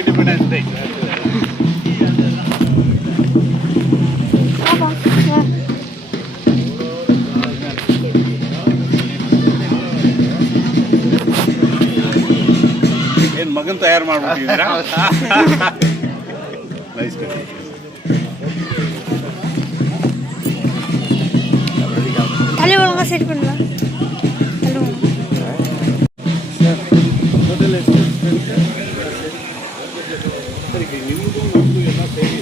Independence day. ಏನು ಮಗನ್ ತಯಾರು ಮಾಡ್ಬಿಟ್ಟಿದ್ದೀರಾ? ನೈಸ್. ತಲೆ ಒಳಗ ಸೇರ್ಕೊಂಡ್ವಾ ನಿಮಗೂ ನಮಗೂ ಎಲ್ಲ ಸೇರಿ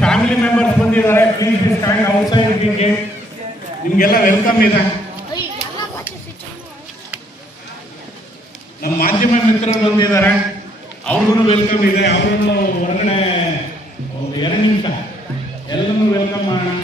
ಫ್ಯಾಮಿಲಿ ಮೆಂಬರ್ಸ್ ಬಂದಿದ್ದಾರೆ. Please stand outside gate. ನಿಮಗೆಲ್ಲ ವೆಲ್ಕಮ್ ಇದೆ. ನಮ್ಮ ಮಾಧ್ಯಮ ಮಿತ್ರರು ಬಂದಿದ್ದಾರೆ, ಅವ್ರಿಗೂ ವೆಲ್ಕಮ್ ಇದೆ. ಅವರನ್ನು ಹೊರಗಡೆ ಒಂದು 2 ನಿಮಿಷ ಎಲ್ಲರೂ ವೆಲ್ಕಮ್ ಮಾಡೋಣ.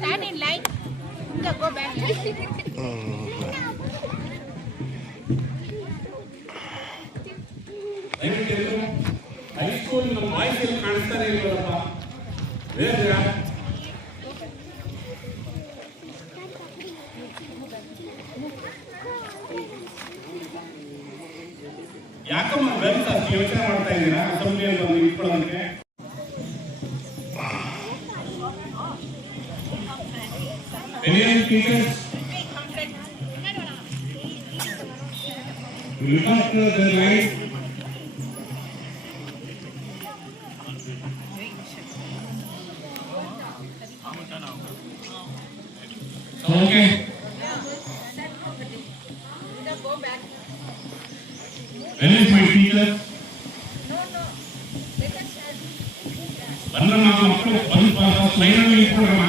Stand in line. Go back. High school ನಮ್ಮ ವಾಯ್ಸಲ್ಲಿ ಕಾಣಿಸ್ತಾನೆ ಇಲ್ವಲ್ಲಪ್ಪ? ಬೇರೆ ಯಾಕಮ್ಮ ಬೇರೆ ಯೋಚನೆ ಮಾಡ್ತಾ ಇದ್ದೀರಾ ಅಸೆಂಬ್ಲಿಯಲ್ಲಿ ಒಂದು ಇಟ್ಕೊಳ್ಳೋದಕ್ಕೆ? Any teachers? Look after the light. Okay. When is my teacher? ಬಂದ್ರೆ ನಾವು ಮಕ್ಕಳು ಒಂದು ಲೈನಲ್ಲಿ ಇಟ್ಕೊಡೋಣ.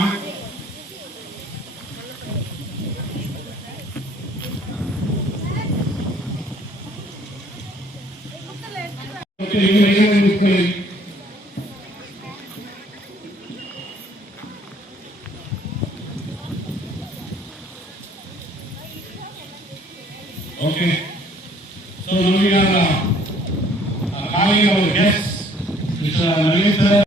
Okay. So now we are calling our guests, Mr. Nalin.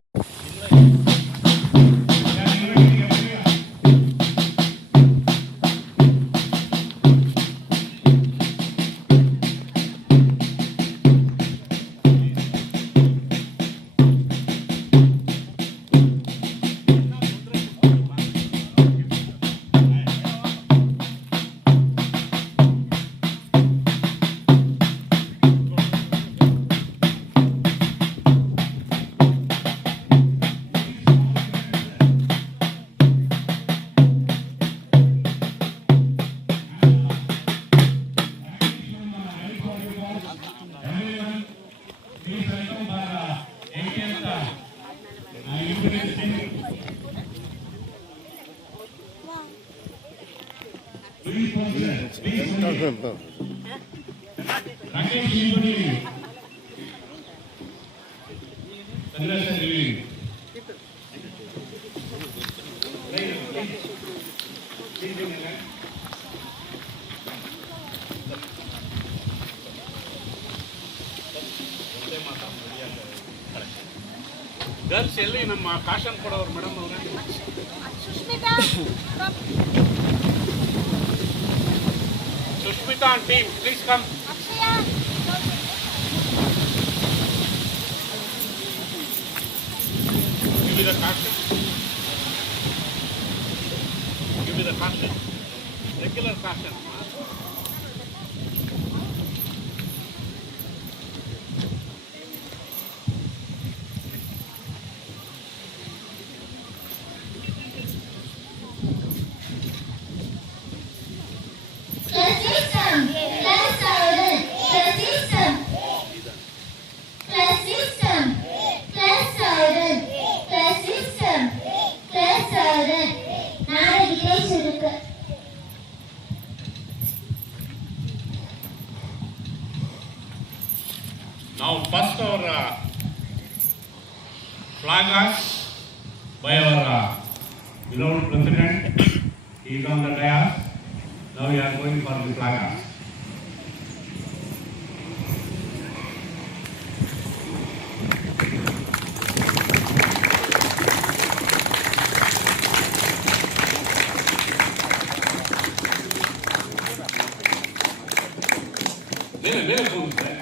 Girls ಎಲ್ಲಿ ನಮ್ಮ ಕಾಶನ್ ಕೊಡೋರು ಮೇಡಮ್ ಅವರೇ? Sushmita from Sushmita and team, please come. Akshaya. Give me the caution. Give me the caution. Regular caution. Now first our flag off by our beloved president. He is on the dais. Now we are going for the flag off. Very cool, sir.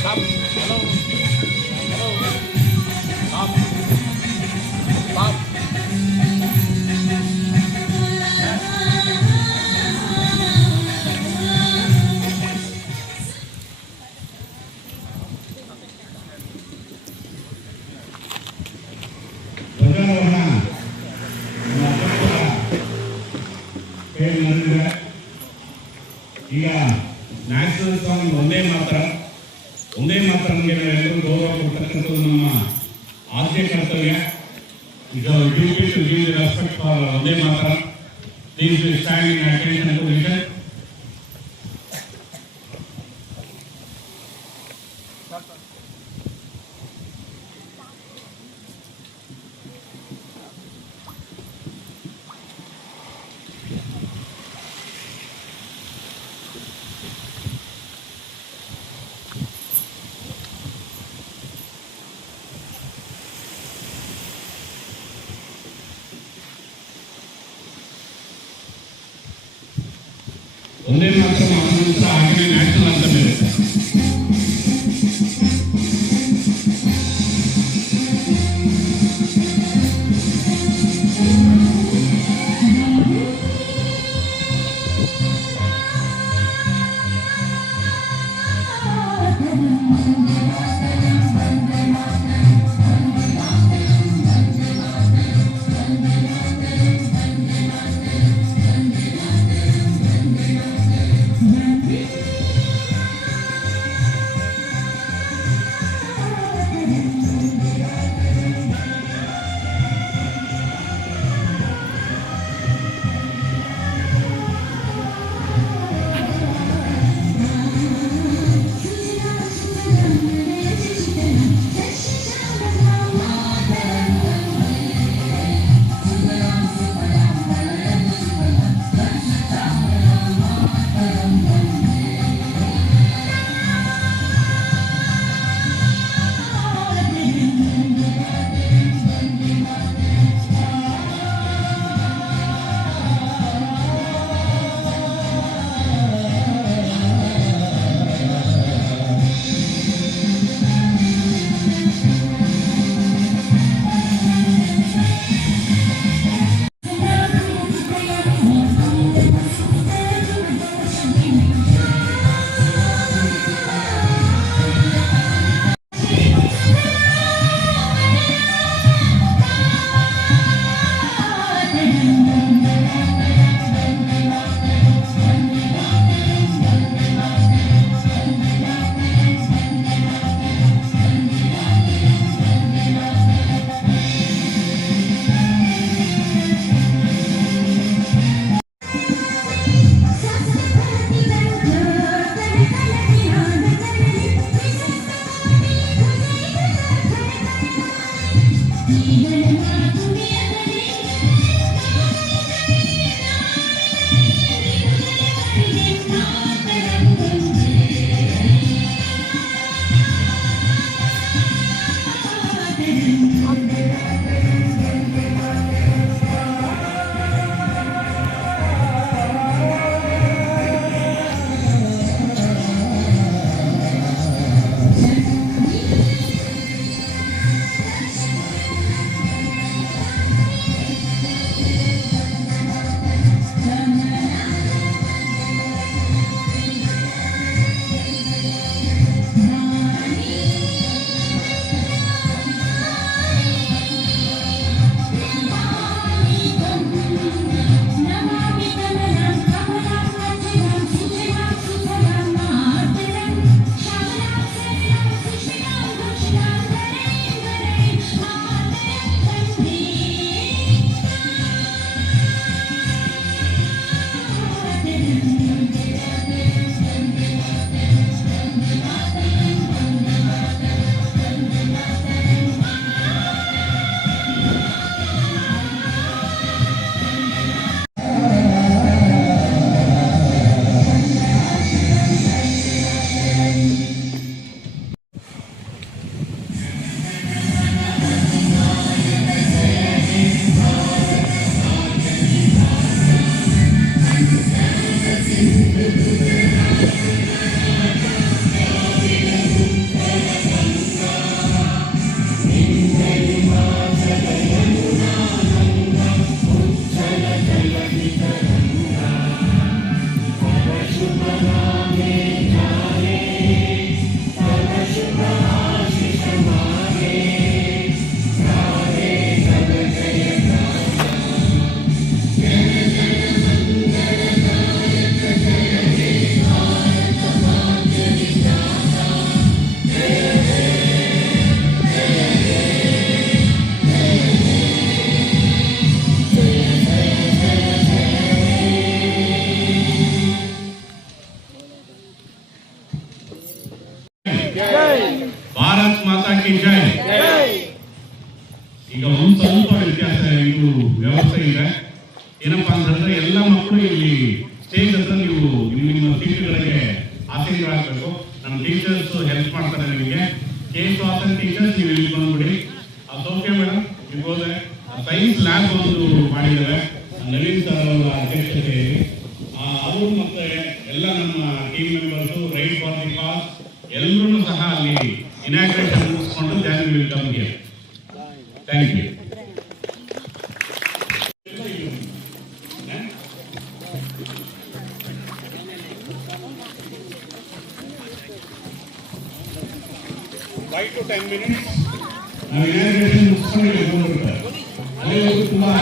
Stop. Hello. Hello. Stop. Stop. ಈಗ national song ಒಂದೇ ಮಾತ್ರ ನಮಗೆ ನಾವೆಲ್ಲರೂ ಗೌರವ ಕೊಡ್ತಕ್ಕಂಥದ್ದು ನಮ್ಮ ಆದ್ಯ ಕರ್ತವ್ಯ. ಈಗ duty to give the respect for ಒಂದೇ ಮಾತ್ರ. Please stand in attention to vision. ಒಂದೇ ಮಾತ್ರ ಮಾತ್ರ ಹಾಗೆ ನ್ಯಾಷನಲ್ ಅಂತ ಬೇರೆ. ವ್ಯವಸ್ಥೆ ಇದೆ. ಏನಪ್ಪಾ ಅಂತಂದ್ರೆ ಎಲ್ಲ ಮಕ್ಕಳು ಇಲ್ಲಿ ಸ್ಟೇಜ್ ಹತ್ರ ನೀವು ನಿಮ್ಮ ಸೀಟ್ಗಳಿಗೆ ಆಸೀನರಾಗಬೇಕು. ನಮ್ಮ ಟೀಚರ್ಸ್ ಹೆಲ್ಪ್ ಮಾಡ್ತಾರೆ ನಿಮಗೆ. K-Class ಟೀಚರ್ಸ್ ನೀವು ಇಲ್ಲಿ ಬಂದ್ಬಿಡಿ. ಓಕೆ ಮೇಡಮ್, ಈಗ ಹೋದ್ರೆ ಸೈನ್ಸ್ ಲ್ಯಾಬ್ ಒಂದು ಮಾಡಿದ್ದಾರೆ ನವೀನ್ ಸರ್ ಅವರ ಅಧ್ಯಕ್ಷತೆಯಲ್ಲಿ. ಅವರು ಮತ್ತೆ ಎಲ್ಲ ನಮ್ಮ team members right for the cause ಎಲ್ಲರೂ ಸಹ ಅಲ್ಲಿ ಇನಾಗ್ರೇಷನ್ ಮುಗಿಸ್ಕೊಂಡು join will come here. Thank you. Five to 10 minutes. ನಾವು ಇನಾಗ್ರೇಷನ್ ಮುಗಿಸ್ಕೊಂಡು ಅಲ್ಲೇ ಹೋಗಿ ತುಂಬಾ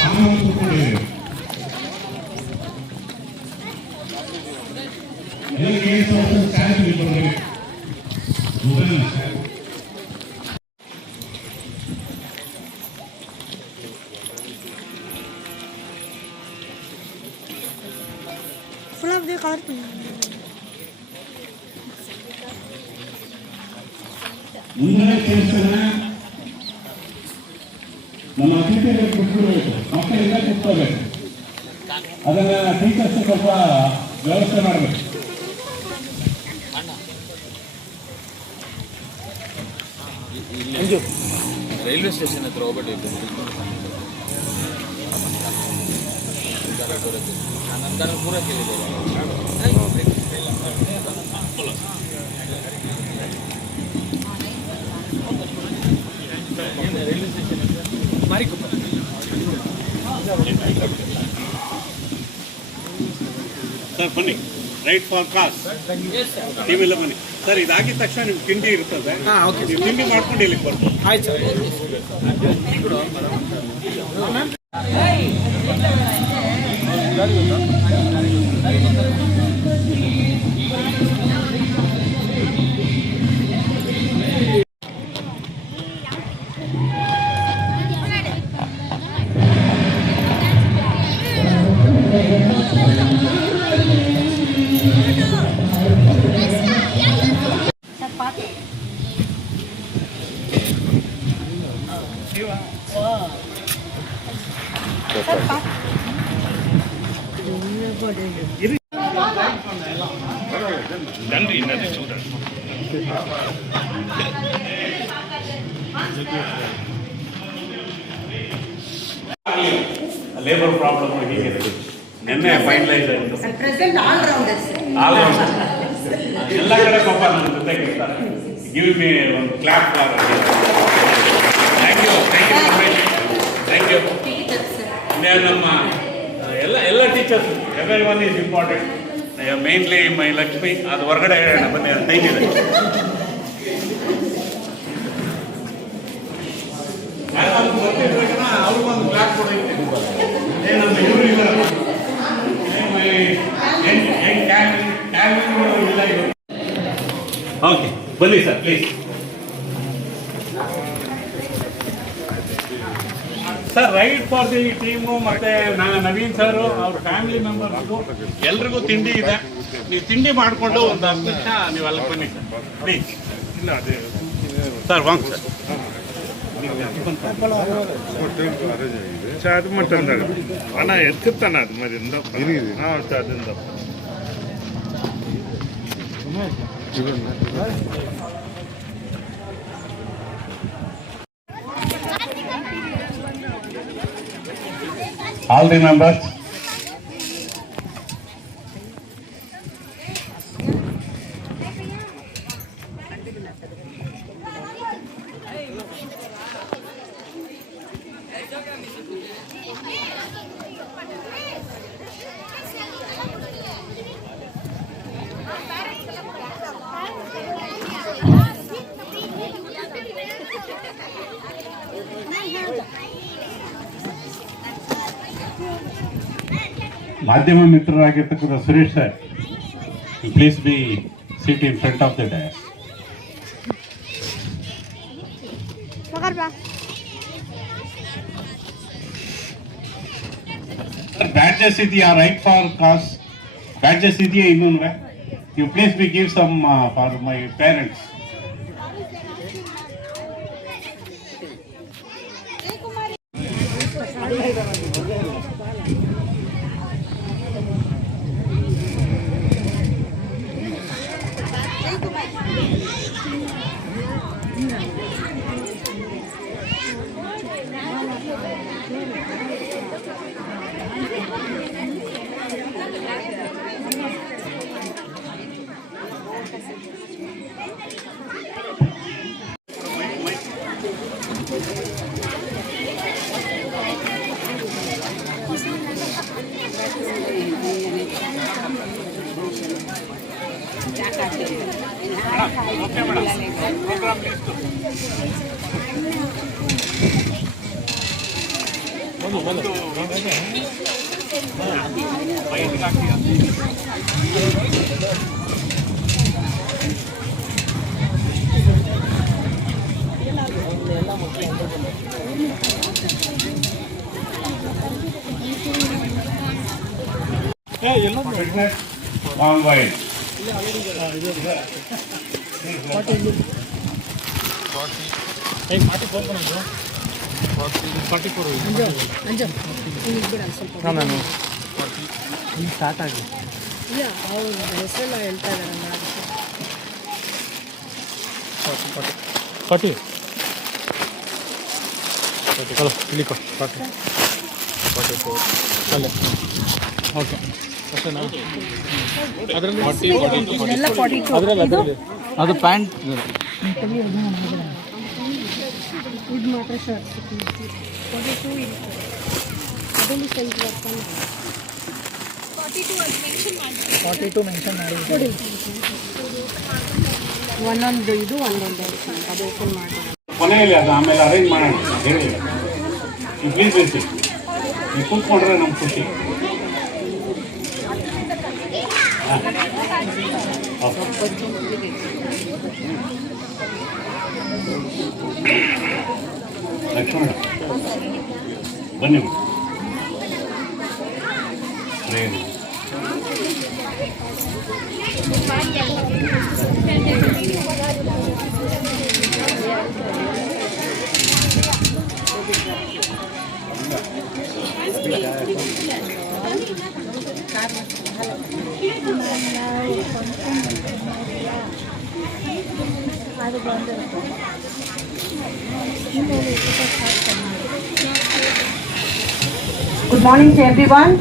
ಸಾಮಾನು ಕೂತ್ಕೊಂಡಿದ್ದೇವೆ. ಎಲ್ಲ ಕೇಸ್ ಸ್ಟಾಫ್ ಇರ್ಬೋದು. ಫುಲ್ ಆಫ್ ದಿ ಕಲರ್ ಮುಂದಿನ ಕೆಲಸನ ನಮ್ಮ ಅತಿಥಿಗಳಿಗೆ ಕೊಟ್ಬಿಡ್ಬೇಕು. ಮಕ್ಕಳಿಂದ ಕೊಟ್ಕೋಬೇಕು. ಅದನ್ನ ಟೀಚರ್ಸ್ ಸ್ವಲ್ಪ ವ್ಯವಸ್ಥೆ ಮಾಡಬೇಕು. ರೈಲ್ವೆ ಸ್ಟೇಷನ್ ಹತ್ರ ಹೋಗ್ಬಿಟ್ಟು ನಾನು ಪೂರ ಕೇಳಿದ್ದೇನೆ. ರೈಲ್ವೆ ಸ್ಟೇಷನ್ ಮಾರಿಕೊಪ್ಪ ಸರ್ ಬನ್ನಿ. ರೈಟ್ ಫಾರ್ ಕಾಸ್ ನೀವೆಲ್ಲ ಬನ್ನಿ ಸರ್. ಇದಾಗಿದ ತಕ್ಷಣ ನಿಮ್ಗೆ ತಿಂಡಿ ಇರ್ತದೆ. ನೀವು ತಿಂಡಿ ಮಾಡ್ಕೊಂಡು ಇಲ್ಲಿಗೆ ಬರ್ಬೋದು. ಆಯ್ತು ಸರ್. ಲೇಬರ್ ಪ್ರಾಬ್ಲಮ್ ಹೀಗೆ ನಿನ್ನೆ ಫೈನಲೈಸ್ ಆಯಿತು. ಪ್ರೆಸೆಂಟ್ ಆಲ್ ರೌಂಡರ್ಸ್ ಎಲ್ಲ ಕಡೆ ಪಾಪ ನನ್ನ ಜೊತೆಗೆ ಇರ್ತಾರೆ. ಗಿವ್ ಮಿ ಒಂದು clap for. Thank you thank you. ನಮ್ಮ ಎಲ್ಲ teachers everyone is important. Mainly my Lakshmi. ಅದು ಹೊರಗಡೆ ಹೇಳೋಣ ಬನ್ನಿ, ಅದು ಟೈಮ್ ಇದೆ. ಅವ್ರಿಗೊಂದು ಕ್ಲಾಪ್ ಕೊಡೋಕ್ಕೆ ಏನಂತ ಇವರು ಇದ್ದಾರೆ. ಓಕೆ ಬನ್ನಿ sir please. Sir right for the team ಮತ್ತು ನವೀನ್ ಸರು ಅವ್ರ ಫ್ಯಾಮಿಲಿ ಮೆಂಬರ್ಸ್ಗೂ ಎಲ್ರಿಗೂ ತಿಂಡಿ ಇದೆ. ನೀವು ತಿಂಡಿ ಮಾಡಿಕೊಂಡು ಒಂದು 10 ನಿಮಿಷ ನೀವು ಅಲ್ಲಿಗೆ ಬನ್ನಿ ಸರ್ ಪ್ಲೀಸ್. ಇಲ್ಲ ಅದೇ ಸರ್ ವಾಂಗ್ ಸರ್ ಅದು ಮಟ್ಟಂದಾಗ ಹಣ ಎತ್ಕತ್ತಾನ ಅದು ಮದಿಂದ ಅದರಿಂದ all the members. ಮಾಧ್ಯಮ ಮಿತ್ರರಾಗಿರ್ತಕ್ಕಂಥ Suresh sir, please be seat in front of the dais. Badges ಇದೆಯಾ? ರೈಟ್ ಫಾರ್ ಕಾಸ್ ಬ್ಯಾಡ್ಜಸ್ ಇದೆಯಾ ಇನ್ನೊಂದ್ರೆ? You please be give some for my parents. palm wine. ಇಲ್ಲ ಅವ್ರ ಹೆಸರೆಲ್ಲ ಹೇಳ್ತಾ ಇದ್ದಾರೆ ಓಕೆ ಇದೆಲ್ಲ 42 ಅದು ಪ್ಯಾಂಟ್ ಇದು ಮಾತ್ರ ಶರ್ಟ್ 42 ಇರುತ್ತೆ ಅದರಲ್ಲಿ ಸೈಜ್ ಬರ್ತಾನೆ 42 ಮೆನ್ಷನ್ ಮಾಡಿ ಒಂದೊಂದು ಇದು ಒಂದೊಂದು ಅದು ಓಪನ್ ಮಾಡಿ ಕೊನೆಯಲ್ಲಿ ಅದು ಆಮೇಲೆ ಅರೇಂಜ್ ಮಾಡೋಣ ಹೇಳಿ ಪ್ಲೀಸ್ ಬೇಸಿ ನೀವು ಕೂತ್ಕೊಂಡ್ರೆ ನಮ್ಗೆ ಖುಷಿ. ಲಕ್ಷ್ಮಣ ಬನ್ನಿ Good morning to everyone.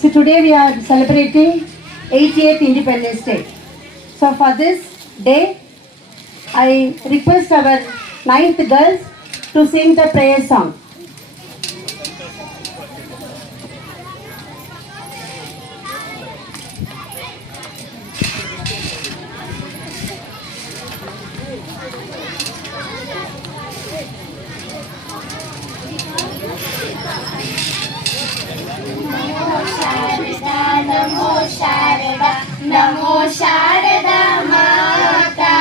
So today we are celebrating 88th Independence Day. So for this day, I request our 9th girls to sing the prayer song. नमो शारदा नमो शारदा माता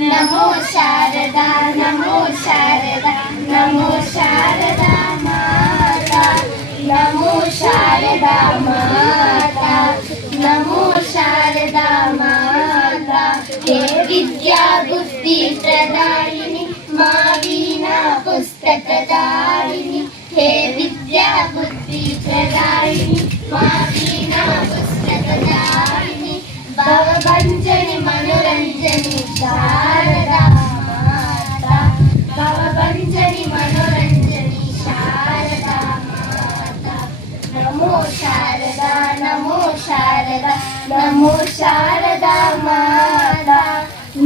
नमो शारदा नमो शारदा नमो शारदा माता नमो शारदा माता नमो शारदा माता हे विद्या बुद्धि प्रदायिनी मा वीणा पुस्तकदायिनी हे विद्या बुद्धि प्रदायिनी मा वीणा पुस्तकदायिनी भवभञ्जनि मनोरञ्जनि शारदा माता भवभञ्जनि मनोरञ्जनि शारदा माता नमो शारदा नमो शारदा नमो शारदा माता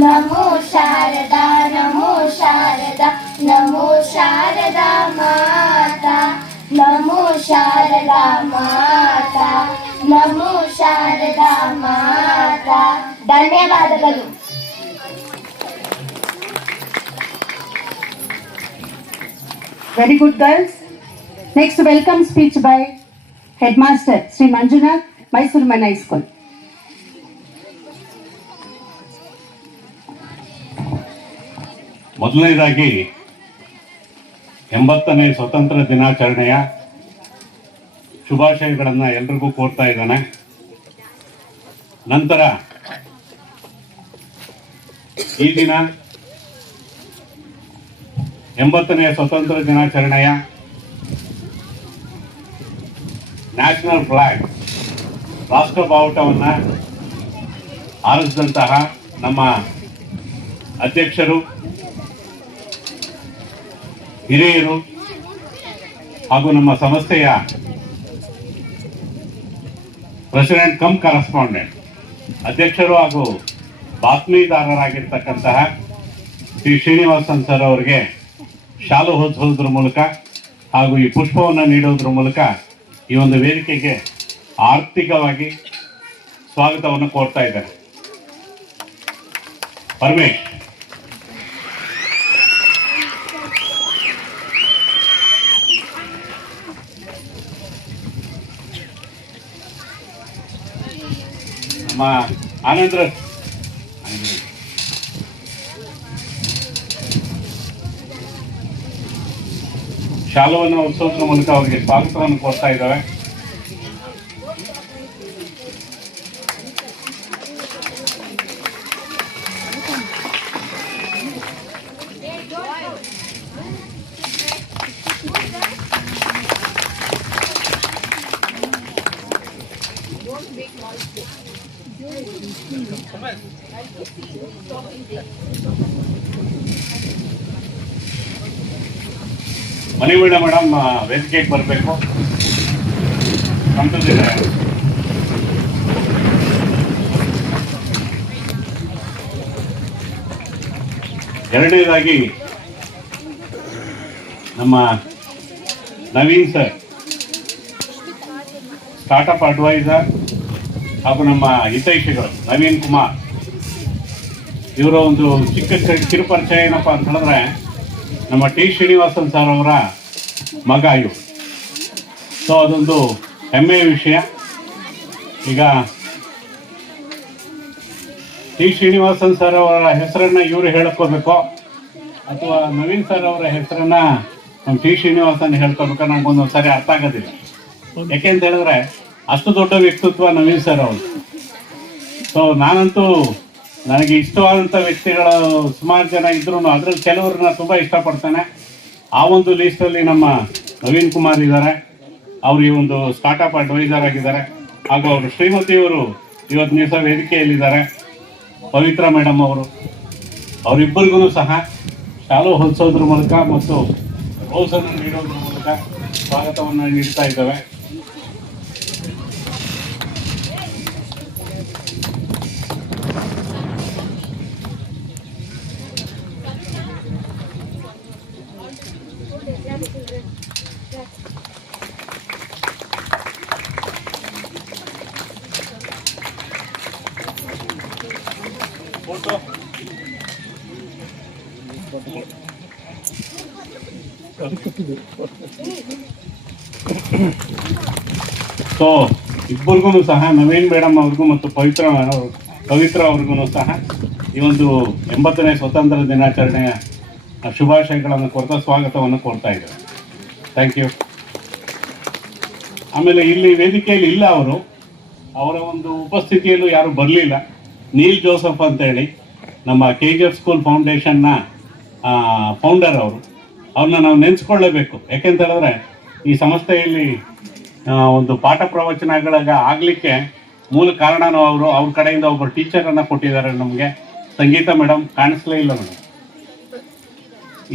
नमो शारदा नमो शारदा नमो शारदा माता नमो शारदा माता नमो शारदा माता ಧನ್ಯವಾದಗಳು. Very good girls. Next welcome speech by Headmaster Sri Manjunath, Mysore Men High School. ಮೊದಲನೇದಾಗಿ 80ನೇ ಸ್ವತಂತ್ರ ದಿನಾಚರಣೆಯ ಶುಭಾಶಯಗಳನ್ನು ಎಲ್ರಿಗೂ ಕೋರ್ತಾ ಇದ್ದಾನೆ. ನಂತರ ಈ ದಿನ 80ನೇ ಸ್ವತಂತ್ರ ದಿನಾಚರಣೆಯ ನ್ಯಾಷನಲ್ ಫ್ಲಾಗ್ ರಾಷ್ಟ್ರ ಬಾವುಟವನ್ನು ಆರಿಸಿದಂತಹ ನಮ್ಮ ಅಧ್ಯಕ್ಷರು, ಹಿರಿಯರು ಹಾಗೂ ನಮ್ಮ ಸಂಸ್ಥೆಯ ಪ್ರೆಸಿಡೆಂಟ್ ಕಮ್ ಕರೆಸ್ಪಾಂಡೆಂಟ್ ಅಧ್ಯಕ್ಷರು ಹಾಗೂ ಬಾತ್ಮೀದಾರರಾಗಿರ್ತಕ್ಕಂತಹ ಶ್ರೀ ಶ್ರೀನಿವಾಸನ್ ಸರ್ ಅವರಿಗೆ ಶಾಲು ಹೊದಿಸೋದ್ರ ಮೂಲಕ ಹಾಗೂ ಈ ಪುಷ್ಪವನ್ನು ನೀಡೋದ್ರ ಮೂಲಕ ಈ ಒಂದು ವೇದಿಕೆಗೆ ಆರ್ಥಿಕವಾಗಿ ಸ್ವಾಗತವನ್ನು ಕೋರ್ತಾ ಇದ್ದಾರೆ. ಪರಮೇಶ್ ನಮ್ಮ ಆನಂದ್ರ ಶಾಲುವನ್ನು ಹೊದಿಸೋದ್ರ ಮೂಲಕ ಅವರಿಗೆ ಸ್ವಾಗತವನ್ನು ಕೋರ್ತಾ ಇದ್ದಾವೆ. ಮಣಿವೀಣ ಮೇಡಮ್ ವೇದಿಕೆಗೆ ಬರಬೇಕು. ಸಂತೋಷಿದ್ದಾರೆ. ಎರಡನೇದಾಗಿ ನಮ್ಮ ನವೀನ್ ಸರ್, ಸ್ಟಾರ್ಟಪ್ ಅಡ್ವೈಸರ್ ಹಾಗೂ ನಮ್ಮ ಹಿತೈಷಿಗಳು ನವೀನ್ ಕುಮಾರ್, ಇವರ ಒಂದು ಚಿಕ್ಕ ಕಿರುಪರಿಚಯ ಏನಪ್ಪ ಅಂತ ಹೇಳಿದ್ರೆ, ನಮ್ಮ ಟಿ ಶ್ರೀನಿವಾಸನ್ ಸರ್ ಅವರ ಮಗ ಇವರು. ಸೊ ಅದೊಂದು ಹೆಮ್ಮೆಯ ವಿಷಯ. ಈಗ ಟಿ ಶ್ರೀನಿವಾಸನ್ ಸರ್ ಅವರ ಹೆಸರನ್ನ ಇವರು ಹೇಳ್ಕೋಬೇಕೋ ಅಥವಾ ನವೀನ್ ಸರ್ ಅವರ ಹೆಸರನ್ನ ನಮ್ಮ ಟಿ ಶ್ರೀನಿವಾಸನ್ ಹೇಳ್ಕೋಬೇಕೋ ನನಗೊಂದೊಂದು ಸರಿ ಅರ್ಥ ಆಗೋದಿಲ್ಲ. ಯಾಕೆಂತ ಹೇಳಿದ್ರೆ ಅಷ್ಟು ದೊಡ್ಡ ವ್ಯಕ್ತಿತ್ವ ನವೀನ್ ಸರ್ ಅವರು. ಸೊ ನಾನಂತೂ ನನಗೆ ಇಷ್ಟವಾದಂಥ ವ್ಯಕ್ತಿಗಳು ಸುಮಾರು ಜನ ಇದ್ರು, ಅದರಲ್ಲಿ ಕೆಲವ್ರನ್ನ ತುಂಬ ಇಷ್ಟಪಡ್ತೇನೆ. ಆ ಒಂದು ಲೀಸ್ಟಲ್ಲಿ ನಮ್ಮ ನವೀನ್ ಕುಮಾರ್ ಇದ್ದಾರೆ. ಅವರು ಈ ಒಂದು ಸ್ಟಾರ್ಟಪ್ ಅಡ್ವೈಸರ್ ಆಗಿದ್ದಾರೆ. ಹಾಗೂ ಅವರು ಶ್ರೀಮತಿಯವರು ಇವತ್ತು ದಿವಸ ವೇದಿಕೆಯಲ್ಲಿದ್ದಾರೆ. ಪವಿತ್ರ ಮೇಡಮ್ ಅವರಿಬ್ಬರಿಗೂ ಸಹ ಶಾಲು ಹೊಲಿಸೋದ್ರ ಮೂಲಕ ಮತ್ತು ರೋಸನ್ನು ನೀಡೋದ್ರ ಮೂಲಕ ಸ್ವಾಗತವನ್ನು ನೀಡ್ತಾ ಇದ್ದಾವೆ. ಸೊ ಇಬ್ಬರಿಗೂ ಸಹ ನವೀನ್ ಮೇಡಮ್ ಅವ್ರಿಗೂ ಮತ್ತು ಪವಿತ್ರ ಅವ್ರಿಗೂ ಸಹ ಈ ಒಂದು 80ನೇ ಸ್ವತಂತ್ರ ದಿನಾಚರಣೆಯ ಶುಭಾಶಯಗಳನ್ನು ಕೋರ್ತಾ ಸ್ವಾಗತವನ್ನು ಕೋರ್ತಾ ಇದ್ದಾರೆ. Thank you. ಆಮೇಲೆ ಇಲ್ಲಿ ವೇದಿಕೆಯಲ್ಲಿ ಇಲ್ಲ ಅವರ ಒಂದು ಉಪಸ್ಥಿತಿಯಲ್ಲೂ ಯಾರು ಬರಲಿಲ್ಲ. ನೀಲ್ ಜೋಸಫ್ ಅಂತೇಳಿ ನಮ್ಮ KGF ಸ್ಕೂಲ್ ಫೌಂಡೇಶನ್ನ ಫೌಂಡರ್ ಅವ್ರನ್ನ ನಾವು ನೆನೆಸ್ಕೊಳ್ಳೇಬೇಕು. ಯಾಕೆಂತ ಹೇಳಿದ್ರೆ ಈ ಸಂಸ್ಥೆಯಲ್ಲಿ ಒಂದು ಪಾಠ ಪ್ರವಚನಗಳಾಗ ಆಗಲಿಕ್ಕೆ ಮೂಲ ಕಾರಣನೂ ಅವ್ರ ಕಡೆಯಿಂದ ಒಬ್ಬರು ಟೀಚರನ್ನು ಕೊಟ್ಟಿದ್ದಾರೆ ನಮಗೆ. ಸಂಗೀತ ಮೇಡಮ್ ಕಾಣಿಸ್ಲೇ ಇಲ್ಲ ಮೇಡಮ್,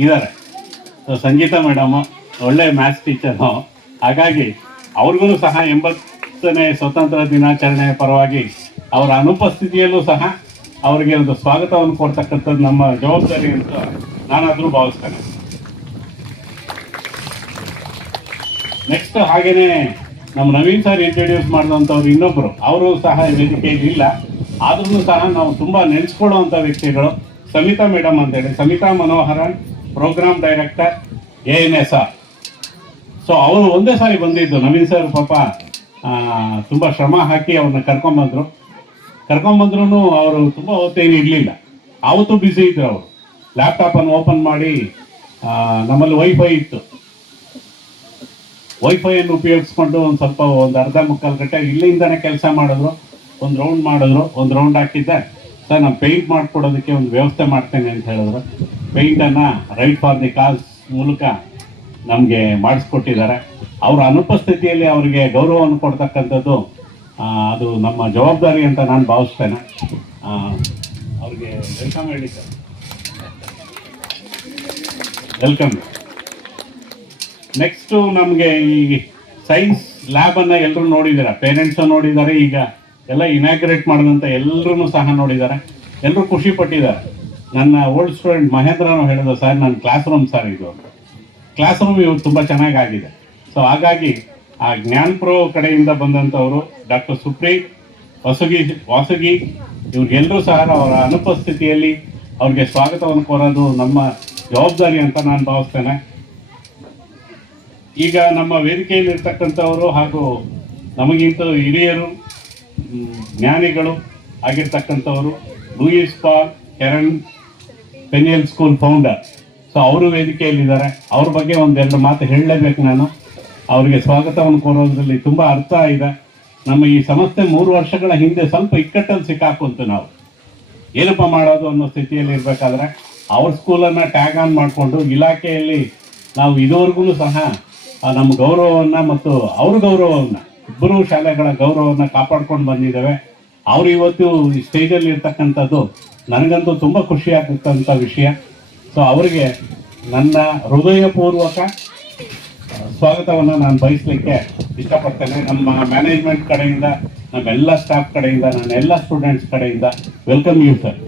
ಇದ್ದಾರೆ. ಸೊ ಸಂಗೀತ ಮೇಡಮು ಒಳ್ಳೆ ಮ್ಯಾಥ್ಸ್ ಟೀಚರು. ಹಾಗಾಗಿ ಅವ್ರಿಗೂ ಸಹ 80ನೇ ಸ್ವತಂತ್ರ ದಿನಾಚರಣೆಯ ಪರವಾಗಿ ಅವರ ಅನುಪಸ್ಥಿತಿಯಲ್ಲೂ ಸಹ ಅವರಿಗೆ ಒಂದು ಸ್ವಾಗತವನ್ನು ಕೊಡ್ತಕ್ಕಂಥದ್ದು ನಮ್ಮ ಜವಾಬ್ದಾರಿ ಅಂತ ನಾನಾದರೂ ಭಾವಿಸ್ತೇನೆ. ನೆಕ್ಸ್ಟ್ ಹಾಗೇನೆ ನಮ್ಮ ನವೀನ್ ಸರ್ ಇಂಟ್ರೊಡ್ಯೂಸ್ ಮಾಡಿದಂಥವ್ರು ಇನ್ನೊಬ್ಬರು, ಅವರು ಸಹ ವೇದಿಕೆಯಲ್ಲಿ ಇಲ್ಲ. ಆದ್ರೂ ಸಹ ನಾವು ತುಂಬ ನೆನೆಸ್ಕೊಳ್ಳುವಂಥ ವ್ಯಕ್ತಿಗಳು ಸಮಿತಾ ಮೇಡಮ್ ಅಂತೇಳಿ, Samita Manoharan, programme director ANSR. So ಅವರು ಒಂದೇ ಸಾರಿ ಬಂದಿದ್ದು. ನವೀನ್ ಸರ್ ಪಾಪ ತುಂಬ ಶ್ರಮ ಹಾಕಿ ಅವ್ರನ್ನ ಕರ್ಕೊಂಬಂದ್ರು. ಅವರು ತುಂಬ ಹೊತ್ತೇನು ಇರಲಿಲ್ಲ. ಆವತ್ತು ಬ್ಯುಸಿ ಇದ್ರು. ಅವರು ಲ್ಯಾಪ್ಟಾಪನ್ನು ಓಪನ್ ಮಾಡಿ, ನಮ್ಮಲ್ಲಿ ವೈಫೈ ಇತ್ತು, ವೈಫೈಯನ್ನು ಉಪಯೋಗಿಸ್ಕೊಂಡು ಒಂದು ಅರ್ಧ ಮುಕ್ಕಾಲು ಗಂಟೆ ಇಲ್ಲಿಂದನೇ ಕೆಲಸ ಮಾಡಿದ್ರು. ಒಂದು ರೌಂಡ್ ಹಾಕಿದ್ದೆ. ಸರ್ ನಾನು ಪೇಂಟ್ ಮಾಡಿಕೊಡೋದಕ್ಕೆ ಒಂದು ವ್ಯವಸ್ಥೆ ಮಾಡ್ತೇನೆ ಅಂತ ಹೇಳಿದ್ರು. ಪೇಂಟನ್ನು ರೈಟ್ ಫಾರ್ ದಿ ಕಾಸ್ ಮೂಲಕ ನಮಗೆ ಮಾಡಿಸ್ಕೊಟ್ಟಿದ್ದಾರೆ. ಅವರ ಅನುಪಸ್ಥಿತಿಯಲ್ಲಿ ಅವರಿಗೆ ಗೌರವವನ್ನು ಕೊಡ್ತಕ್ಕಂಥದ್ದು ಅದು ನಮ್ಮ ಜವಾಬ್ದಾರಿ ಅಂತ ನಾನು ಭಾವಿಸ್ತೇನೆ. ಅವ್ರಿಗೆ ವೆಲ್ಕಮ್ ಹೇಳಿ ಸರ್. ವೆಲ್ಕಮ್. ನೆಕ್ಸ್ಟು ನಮಗೆ ಈ ಸೈನ್ಸ್ ಲ್ಯಾಬನ್ನು ಎಲ್ಲರೂ ನೋಡಿದ್ದಾರೆ, ಪೇರೆಂಟ್ಸು ನೋಡಿದ್ದಾರೆ, ಈಗ ಎಲ್ಲ ಇನಾಗ್ರೇಟ್ ಮಾಡಿದಂಥ ಎಲ್ಲರೂ ಸಹ ನೋಡಿದ್ದಾರೆ, ಎಲ್ಲರೂ ಖುಷಿ ಪಟ್ಟಿದ್ದಾರೆ. ನನ್ನ ಓಲ್ಡ್ ಸ್ಟೂಡೆಂಟ್ ಮಹೇಂದ್ರನು ಹೇಳಿದ್ರು, ಸರ್ ನನ್ನ ಕ್ಲಾಸ್ ರೂಮ್ ಸರ್ ಇದು, ಕ್ಲಾಸ್ ರೂಮ್ ಇವತ್ತು ತುಂಬ ಚೆನ್ನಾಗಾಗಿದೆ. ಸೊ ಹಾಗಾಗಿ ಆ ಜ್ಞಾನ್ ಪ್ರೋ ಕಡೆಯಿಂದ ಬಂದಂಥವರು ಡಾಕ್ಟರ್ ಸುಪ್ರೀತ್ ವಾಸುಗಿ ಇವ್ರಿಗೆಲ್ಲರೂ ಸಹ ಅವರ ಅನುಪಸ್ಥಿತಿಯಲ್ಲಿ ಅವ್ರಿಗೆ ಸ್ವಾಗತವನ್ನು ಕೋರೋದು ನಮ್ಮ ಜವಾಬ್ದಾರಿ ಅಂತ ನಾನು ಭಾವಿಸ್ತೇನೆ. ಈಗ ನಮ್ಮ ವೇದಿಕೆಯಲ್ಲಿರ್ತಕ್ಕಂಥವರು ಹಾಗೂ ನಮಗಿಂತ ಹಿರಿಯರು ಜ್ಞಾನಿಗಳು ಆಗಿರ್ತಕ್ಕಂಥವರು Louis Paul Keren Peniel school founder. So ಅವರು ವೇದಿಕೆಯಲ್ಲಿದ್ದಾರೆ. ಅವ್ರ ಬಗ್ಗೆ ಒಂದೆರಡು ಮಾತು ಹೇಳಲೇಬೇಕು ನಾನು. ಅವರಿಗೆ ಸ್ವಾಗತವನ್ನು ಕೋರೋದ್ರಲ್ಲಿ ತುಂಬ ಅರ್ಥ ಇದೆ. ನಮ್ಮ ಈ ಸಂಸ್ಥೆ 3 ವರ್ಷಗಳ ಹಿಂದೆ ಸ್ವಲ್ಪ ಇಕ್ಕಟ್ಟಲ್ಲಿ ಸಿಕ್ಕಾಕೊಂತು. ನಾವು ಏನಪ್ಪ ಮಾಡೋದು ಅನ್ನೋ ಸ್ಥಿತಿಯಲ್ಲಿ ಇರಬೇಕಾದ್ರೆ ಅವ್ರ ಸ್ಕೂಲನ್ನು ಟ್ಯಾಗ್ ಆನ್ ಮಾಡಿಕೊಂಡು ಇಲಾಖೆಯಲ್ಲಿ ನಾವು ಇದುವರೆಗೂ ಸಹ ನಮ್ಮ ಗೌರವವನ್ನು ಮತ್ತು ಅವ್ರ ಗೌರವವನ್ನು, ಇಬ್ಬರೂ ಶಾಲೆಗಳ ಗೌರವವನ್ನು ಕಾಪಾಡ್ಕೊಂಡು ಬಂದಿದ್ದೇವೆ. ಅವರು ಇವತ್ತು ಈ ಸ್ಟೇಜಲ್ಲಿ ಇರ್ತಕ್ಕಂಥದ್ದು ನನಗಂತೂ ತುಂಬ ಖುಷಿ ಆಗ್ತಕ್ಕಂಥ ವಿಷಯ. ಸೊ ಅವರಿಗೆ ನನ್ನ ಹೃದಯಪೂರ್ವಕ ಸ್ವಾಗತವನ್ನು ನಾನು ಬಯಸಲಿಕ್ಕೆ ಇಷ್ಟಪಡ್ತೇನೆ. ನಮ್ಮ ಮ್ಯಾನೇಜ್ಮೆಂಟ್ ಕಡೆಯಿಂದ, ನಮ್ಮೆಲ್ಲ ಸ್ಟಾಫ್ ಕಡೆಯಿಂದ, ನನ್ನ ಎಲ್ಲ ಸ್ಟೂಡೆಂಟ್ಸ್ ಕಡೆಯಿಂದ ವೆಲ್ಕಮ್ ಯು ಸರ್.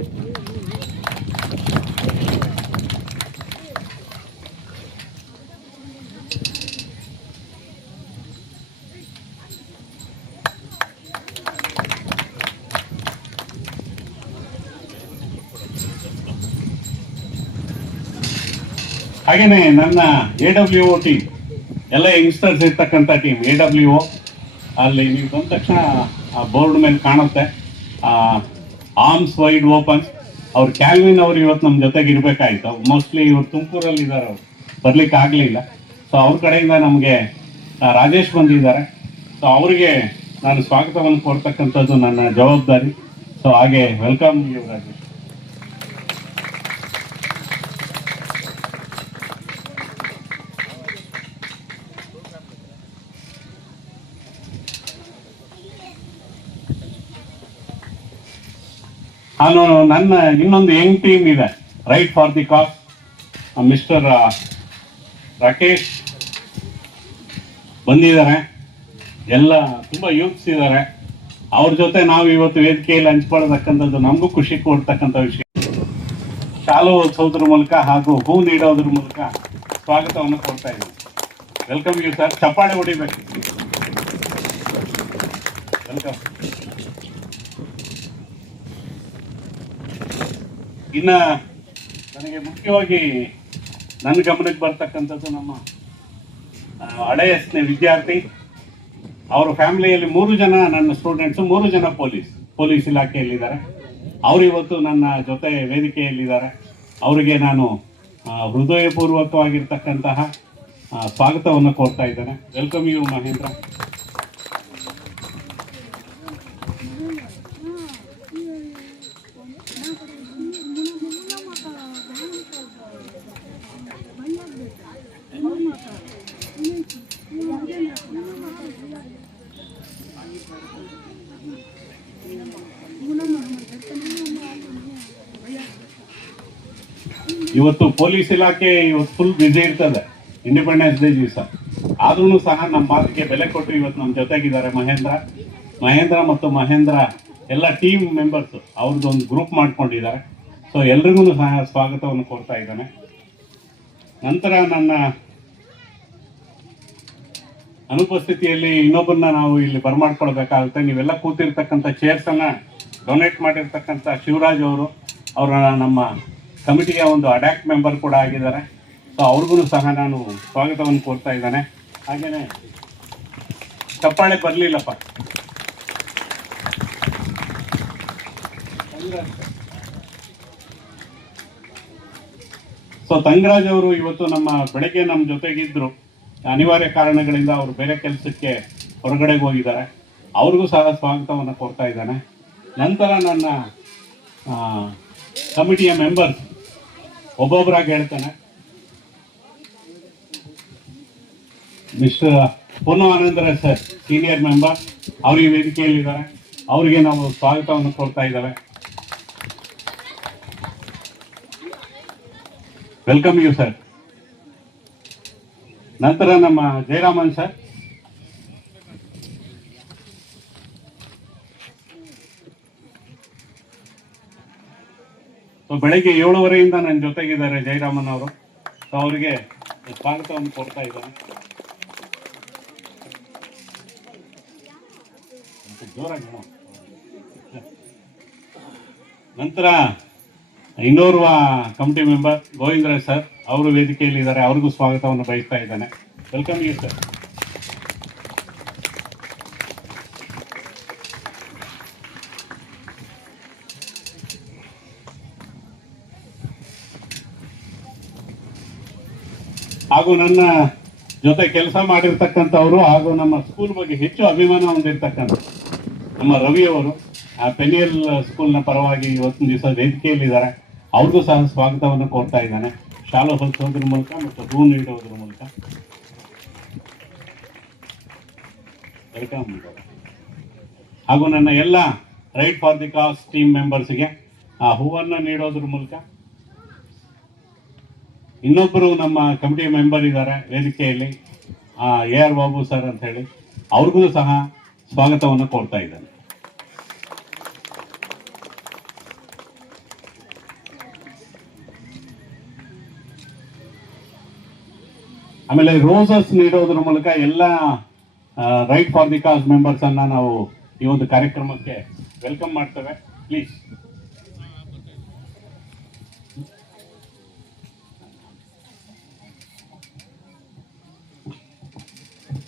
ಹಾಗೆಯೇ ನನ್ನ AWO ಟೀಮ್, ಎಲ್ಲ ಯಂಗ್ಸ್ಟರ್ಸ್ ಇರ್ತಕ್ಕಂಥ ಟೀಮ್ AWO, ಅಲ್ಲಿ ನೀವು ಬಂದ ತಕ್ಷಣ ಆ ಬೋರ್ಡ್ ಮೇಲೆ ಕಾಣುತ್ತೆ ಆರ್ಮ್ಸ್ ವೈಡ್ ಓಪನ್. ಅವ್ರು ಕ್ಯಾಲ್ವಿನ್ ಅವರು ಇವತ್ತು ನಮ್ಮ ಜೊತೆಗೆ ಇರಬೇಕಾಯ್ತು. ಮೋಸ್ಟ್ಲಿ ಇವ್ರು ತುಮಕೂರಲ್ಲಿ ಇದ್ದಾರೆ, ಅವರು ಬರ್ಲಿಕ್ಕೆ ಆಗಲಿಲ್ಲ. ಸೊ ಅವ್ರ ಕಡೆಯಿಂದ ನಮಗೆ ರಾಜೇಶ್ ಬಂದಿದ್ದಾರೆ. ಸೊ ಅವರಿಗೆ ನಾನು ಸ್ವಾಗತವನ್ನು ಕೊಡ್ತಕ್ಕಂಥದ್ದು ನನ್ನ ಜವಾಬ್ದಾರಿ. ಸೊ ಹಾಗೆ ವೆಲ್ಕಮ್ ಯು ರಾಜೇಶ್. ನಾನು ನನ್ನ ಇನ್ನೊಂದು ಯಂಗ್ ಟೀಮ್ ಇದೆ, right for the cos. Mister Rakesh ಬಂದಿದ್ದಾರೆ, ಎಲ್ಲ ತುಂಬ ಯೂತ್ಸ್ ಇದ್ದಾರೆ. ಅವ್ರ ಜೊತೆ ನಾವು ಇವತ್ತು ವೇದಿಕೆಯಲ್ಲಿ ಹಂಚ್ಕೊಳ್ಳತಕ್ಕಂಥದ್ದು ನಮಗೂ ಖುಷಿ ಕೊಡ್ತಕ್ಕಂಥ ವಿಷಯ. ಶಾಲು ಹೊಲಿಸೋದ್ರ ಮೂಲಕ ಹಾಗೂ ಹೂ ನೀಡೋದ್ರ ಮೂಲಕ ಸ್ವಾಗತವನ್ನು ಕೊಡ್ತಾ ಇದ್ದೀವಿ. Welcome you sir. ಚಪ್ಪಾಳೆ ಹೊಡಿಬೇಕು. ವೆಲ್ಕಮ್. ಇನ್ನು ನನಗೆ ಮುಖ್ಯವಾಗಿ ನನ್ನ ಗಮನಕ್ಕೆ ಬರ್ತಕ್ಕಂಥದ್ದು ನಮ್ಮ ಹಳೆಯ ವಿದ್ಯಾರ್ಥಿ, ಅವರ ಫ್ಯಾಮಿಲಿಯಲ್ಲಿ 3 ಜನ ನನ್ನ ಸ್ಟೂಡೆಂಟ್ಸು, 3 ಜನ ಪೊಲೀಸ್ ಇಲಾಖೆಯಲ್ಲಿದ್ದಾರೆ. ಅವರು ಇವತ್ತು ನನ್ನ ಜೊತೆ ವೇದಿಕೆಯಲ್ಲಿದ್ದಾರೆ. ಅವರಿಗೆ ನಾನು ಹೃದಯಪೂರ್ವಕವಾಗಿರ್ತಕ್ಕಂತಹ ಸ್ವಾಗತವನ್ನು ಕೋರ್ತಾ ಇದ್ದೇನೆ. Welcome you Mahendra. ಇವತ್ತು ಪೊಲೀಸ್ ಇಲಾಖೆ ಇವತ್ತು ಫುಲ್ ಬ್ಯುಸಿ ಇರ್ತದೆ, ಇಂಡಿಪೆಂಡೆನ್ಸ್ ಡೇ ದಿವಸ. ಆದ್ರೂ ಸಹ ನಮ್ಮ ಮಾತಿಗೆ ಬೆಲೆ ಕೊಟ್ಟು ಇವತ್ತು ನಮ್ಮ ಜೊತೆಗಿದ್ದಾರೆ ಮಹೇಂದ್ರ ಮತ್ತು ಮಹೇಂದ್ರ ಎಲ್ಲ ಟೀಮ್ ಮೆಂಬರ್ಸು. ಅವ್ರದ್ದು ಒಂದು ಗ್ರೂಪ್ ಮಾಡ್ಕೊಂಡಿದ್ದಾರೆ. ಸೊ ಎಲ್ರಿಗೂ ಸಹ ಸ್ವಾಗತವನ್ನು ಕೋರ್ತಾ ಇದ್ದಾನೆ. ನಂತರ ನನ್ನ ಅನುಪಸ್ಥಿತಿಯಲ್ಲಿ ಇನ್ನೊಬ್ಬರನ್ನ ನಾವು ಇಲ್ಲಿ ಬರಮಾಡ್ಕೊಳ್ಬೇಕಾಗುತ್ತೆ. ನೀವೆಲ್ಲ ಕೂತಿರ್ತಕ್ಕಂಥ ಚೇರ್ಸನ್ನು ಡೊನೇಟ್ ಮಾಡಿರ್ತಕ್ಕಂಥ ಶಿವರಾಜ್ ಅವರ ನಮ್ಮ ಕಮಿಟಿಯ ಒಂದು ಅಡ್ಯಾಕ್ಟ್ ಮೆಂಬರ್ ಕೂಡ ಆಗಿದ್ದಾರೆ. ಸೊ ಅವ್ರಿಗೂ ಸಹ ನಾನು ಸ್ವಾಗತವನ್ನು ಕೋರ್ತಾ ಇದ್ದಾನೆ. ಹಾಗೆಯೇ ಚಪ್ಪಾಳೆ ಬರಲಿಲ್ಲಪ್ಪ. ಸೊ ತಂಗರಾಜ್ ಅವರು ಇವತ್ತು ಬೆಳಗ್ಗೆ ನಮ್ಮ ಜೊತೆಗಿದ್ರು. ಅನಿವಾರ್ಯ ಕಾರಣಗಳಿಂದ ಅವರು ಬೇರೆ ಕೆಲಸಕ್ಕೆ ಹೊರಗಡೆಗೆ ಹೋಗಿದ್ದಾರೆ. ಅವ್ರಿಗೂ ಸಹ ಸ್ವಾಗತವನ್ನು ಕೋರ್ತಾ ಇದ್ದಾನೆ. ನಂತರ ನನ್ನ ಕಮಿಟಿಯ ಮೆಂಬರ್ಸ್ ಒಬ್ಬೊಬ್ಬರಾಗಿ ಹೇಳ್ತಾನೆ. Mister Ponnu Anandaraj sir senior member ಅವರಿಗೆ ವೇದಿಕೆಯಲ್ಲಿದ್ದಾರೆ. ಅವರಿಗೆ ನಾವು ಸ್ವಾಗತವನ್ನು ಕೊಡ್ತಾ ಇದ್ದೇವೆ. Welcome you sir. ನಂತರ ನಮ್ಮ ಜಯರಾಮನ್ ಸರ್, ಬೆಳಗ್ಗೆ 7:15 ನನ್ನ ಜೊತೆಗಿದ್ದಾರೆ ಜಯರಾಮನ್ ಅವರು. ಅವರಿಗೆ ಸ್ವಾಗತವನ್ನು ಕೊಡ್ತಾ ಇದ್ದಾರೆ. ಜೋರಾಗಿ. ನಂತರ ಇನ್ನೋರ್ವ ಕಮಿಟಿ ಮೆಂಬರ್ ಗೋವಿಂದರಾಜ್ ಸರ್ ಅವರು ವೇದಿಕೆಯಲ್ಲಿ ಇದ್ದಾರೆ. ಅವ್ರಿಗೂ ಸ್ವಾಗತವನ್ನು ಬಯಸ್ತಾ ಇದ್ದಾನೆ. Welcome you sir. ಹಾಗೂ ನನ್ನ ಜೊತೆ ಕೆಲಸ ಮಾಡಿರ್ತಕ್ಕಂಥವ್ರು ಹಾಗೂ ನಮ್ಮ ಸ್ಕೂಲ್ ಬಗ್ಗೆ ಹೆಚ್ಚು ಅಭಿಮಾನ ಹೊಂದಿರ್ತಕ್ಕಂಥ ನಮ್ಮ ರವಿ ಅವರು ಪೆನಿಯಲ್ ಸ್ಕೂಲ್ನ ಪರವಾಗಿ ಇವತ್ತಿನ ದಿವಸ ವೇದಿಕೆಯಲ್ಲಿದ್ದಾರೆ. ಅವ್ರಿಗೂ ಸಹ ಸ್ವಾಗತವನ್ನು ಕೋರ್ತಾ ಇದ್ದಾನೆ. ಶಾಲು ಹೊಲಿಸೋದ್ರ ಮೂಲಕ ಮತ್ತು ಹೂ ನೀಡೋದ್ರ ಮೂಲಕ ವೆಲ್ಕಮ್. ಹಾಗೂ ನನ್ನ ಎಲ್ಲ right for the cause team ಮೆಂಬರ್ಸ್ಗೆ ಆ ಹೂವನ್ನು ನೀಡೋದ್ರ ಮೂಲಕ ಇನ್ನೊಬ್ಬರು ನಮ್ಮ ಕಮಿಟಿ ಮೆಂಬರ್ ಇದ್ದಾರೆ ವೇದಿಕೆಯಲ್ಲಿ, AR ಬಾಬು ಸರ್ ಅಂತ ಹೇಳಿ, ಅವ್ರಿಗೂ ಸಹ ಸ್ವಾಗತವನ್ನು ಕೊಡ್ತಾ ಇದ್ದಾನೆ. ಆಮೇಲೆ ರೋಸಸ್ ನೀಡೋದ್ರ ಮೂಲಕ ಎಲ್ಲ right for the cos members ಅನ್ನ ನಾವು ಈ ಒಂದು ಕಾರ್ಯಕ್ರಮಕ್ಕೆ ವೆಲ್ಕಮ್ ಮಾಡ್ತೇವೆ. Please.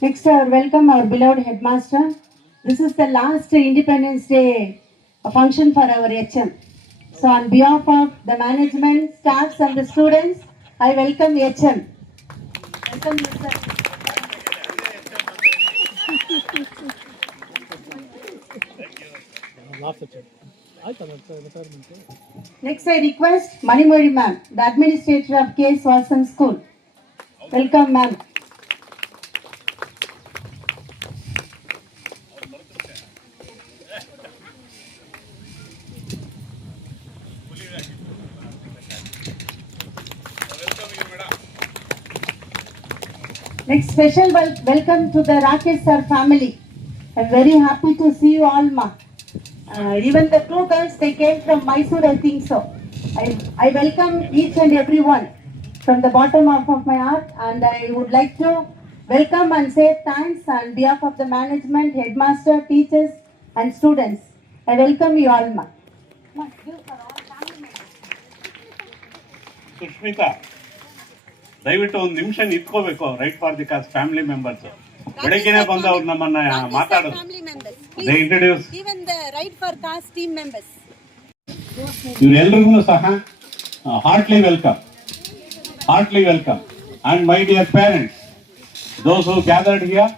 Next, welcome our beloved headmaster. This is the last Independence Day function for our HM. So, on behalf of the management, staffs, and the students, I welcome HM. Welcome, you, sir. Next, I request Manimori ma'am, the administrator of K. Swanson School. Welcome, ma'am. Next, special welcome to the Rakesh sir family. I'm very happy to see you all, ma. Even the two girls, they came from Mysore, I think so. I welcome each and every one from the bottom of my heart, and I would like to welcome and say thanks on behalf of the management, headmaster, teachers, and students. I welcome you all, ma. Sushmita, ದಯವಿಟ್ಟು ಒಂದು ನಿಮಿಷ ನಿಂತ್ಕೋಬೇಕು. Right for the cause family members ಬೆಳಗ್ಗೆನೆ ಬಂದು ಅವ್ರು ನಮ್ಮನ್ನ ಮಾತಾಡೋದು. They introduce Even the right for caste team members. ಇವರೆಲ್ಲರಿಗೂ ಸಹ heartly welcome, heartly welcome. And my dear parents, those who gathered here,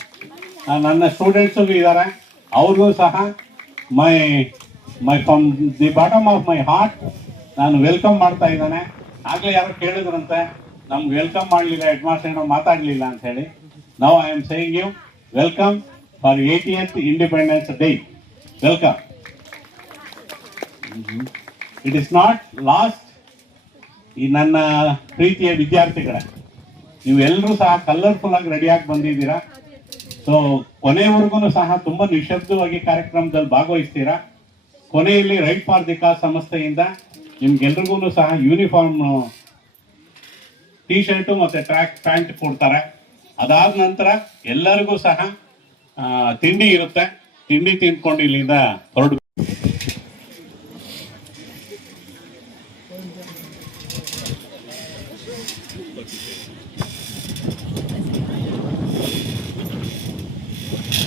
ನನ್ನ ಸ್ಟೂಡೆಂಟ್ಸು ಇದ್ದಾರೆ, ಅವ್ರಿಗೂ ಸಹ my from the bottom of my heart ನಾನು ವೆಲ್ಕಮ್ ಮಾಡ್ತಾ ಇದ್ದಾನೆ. ಆಗಲೇ ಯಾರು ಕೇಳಿದ್ರಂತೆ ನಮ್ಗೆ ವೆಲ್ಕಮ್ ಮಾಡಲಿಲ್ಲ, ಹೆಡ್ ಮಾಸ್ಟರ್ ಏನೋ ಮಾತಾಡಲಿಲ್ಲ ಅಂತ ಹೇಳಿ. Now I am saying you welcome for 80th independence day. Welcome. It is not last. ಈ ನನ್ನ ಪ್ರೀತಿಯ ವಿದ್ಯಾರ್ಥಿಗಳೇ, ನೀವೆಲ್ಲರೂ ಸಹ ಕಲರ್ಫುಲ್ ಆಗಿ ರೆಡಿಯಾಗಿ ಬಂದಿದ್ದೀರಾ. ಸೊ ಕೊನೆಯವರೆಗೂ ಸಹ ತುಂಬ ನಿಶಬ್ದವಾಗಿ ಕಾರ್ಯಕ್ರಮದಲ್ಲಿ ಭಾಗವಹಿಸ್ತೀರಾ. ಕೊನೆಯಲ್ಲಿ ರೈಟ್ ಫಾರ್ ದಿ ಕಾಸ್ ಸಂಸ್ಥೆಯಿಂದ ನಿಮ್ಗೆಲ್ರಿಗೂ ಸಹ ಯೂನಿಫಾರ್ಮ್ ಟಿ ಶರ್ಟು ಮತ್ತು ಟ್ರ್ಯಾಕ್ ಪ್ಯಾಂಟ್ ಕೊಡ್ತಾರೆ. ಅದಾದ ನಂತರ ಎಲ್ಲರಿಗೂ ಸಹ ತಿಂಡಿ ಇರುತ್ತೆ. ತಿಂಡಿ ತಿಂದ್ಕೊಂಡು ಇಲ್ಲಿಂದ ಹೊರಡು.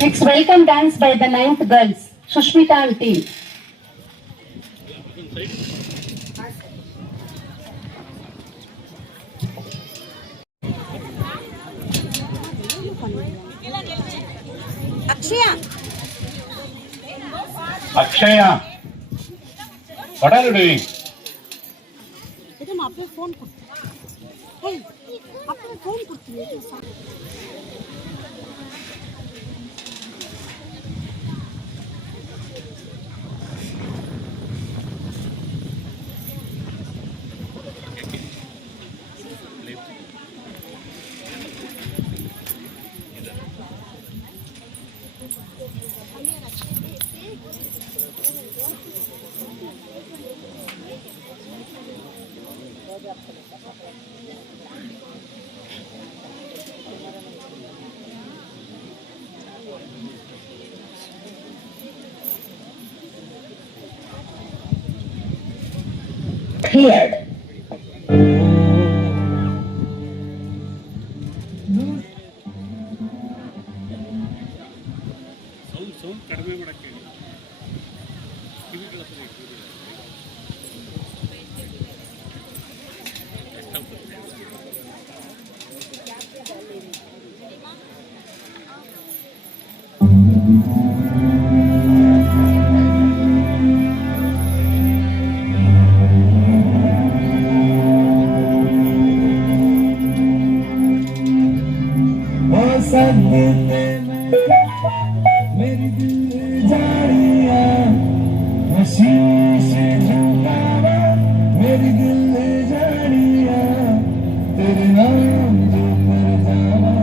Next, welcome dance by the 9th girls, Sushmita and team. Akshaya, what are you doing? phone cleared. ಕಡಿಮೆ ಮಾಡಕ್ಕೆ मेरी दिल जानिया हसी से झुकावा मेरी दिल जानिया तेरे नाम जो कर जावा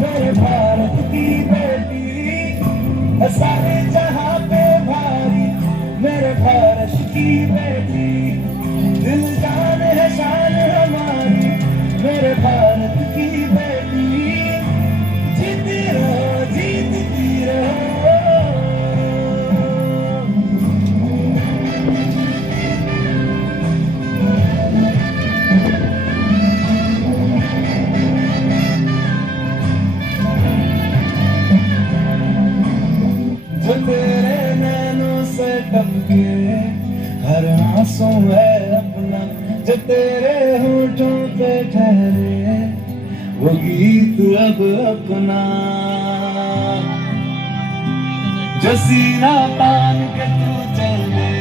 मेरे भारत की बेटी सारे जहां पे भारी मेरे भारत की बेटी दिल जान है शान हमारी मेरे भारत की बेटी जीती रहो जीतती रहो जो तेरे नैनों से टपके हर आंसू है अपना जो तेरे होठों पे ठहरे वो गीत अब अपना जो सीना तान के तू चले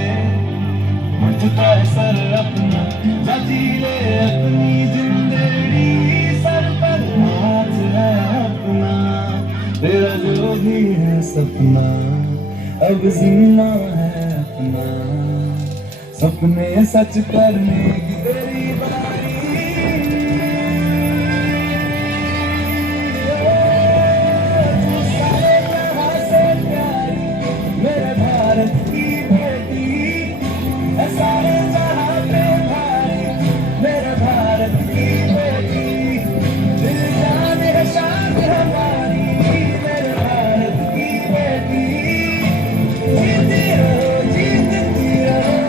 उठता है सर अपना जा जी ले अपनी जिंदगी सर पर हाथ है अपना तेरा जो भी है सपना अब जिम्मा है अपना सपने सच करने की तेरी बारी तू सारे जहां से प्यारी मेरे भारत की बेटी है सारे जहां पे भारी मेरे भारत की बेटी दिल जान है शान हमारी मेरे भारत की बेटी जीती रहो जीतती रहो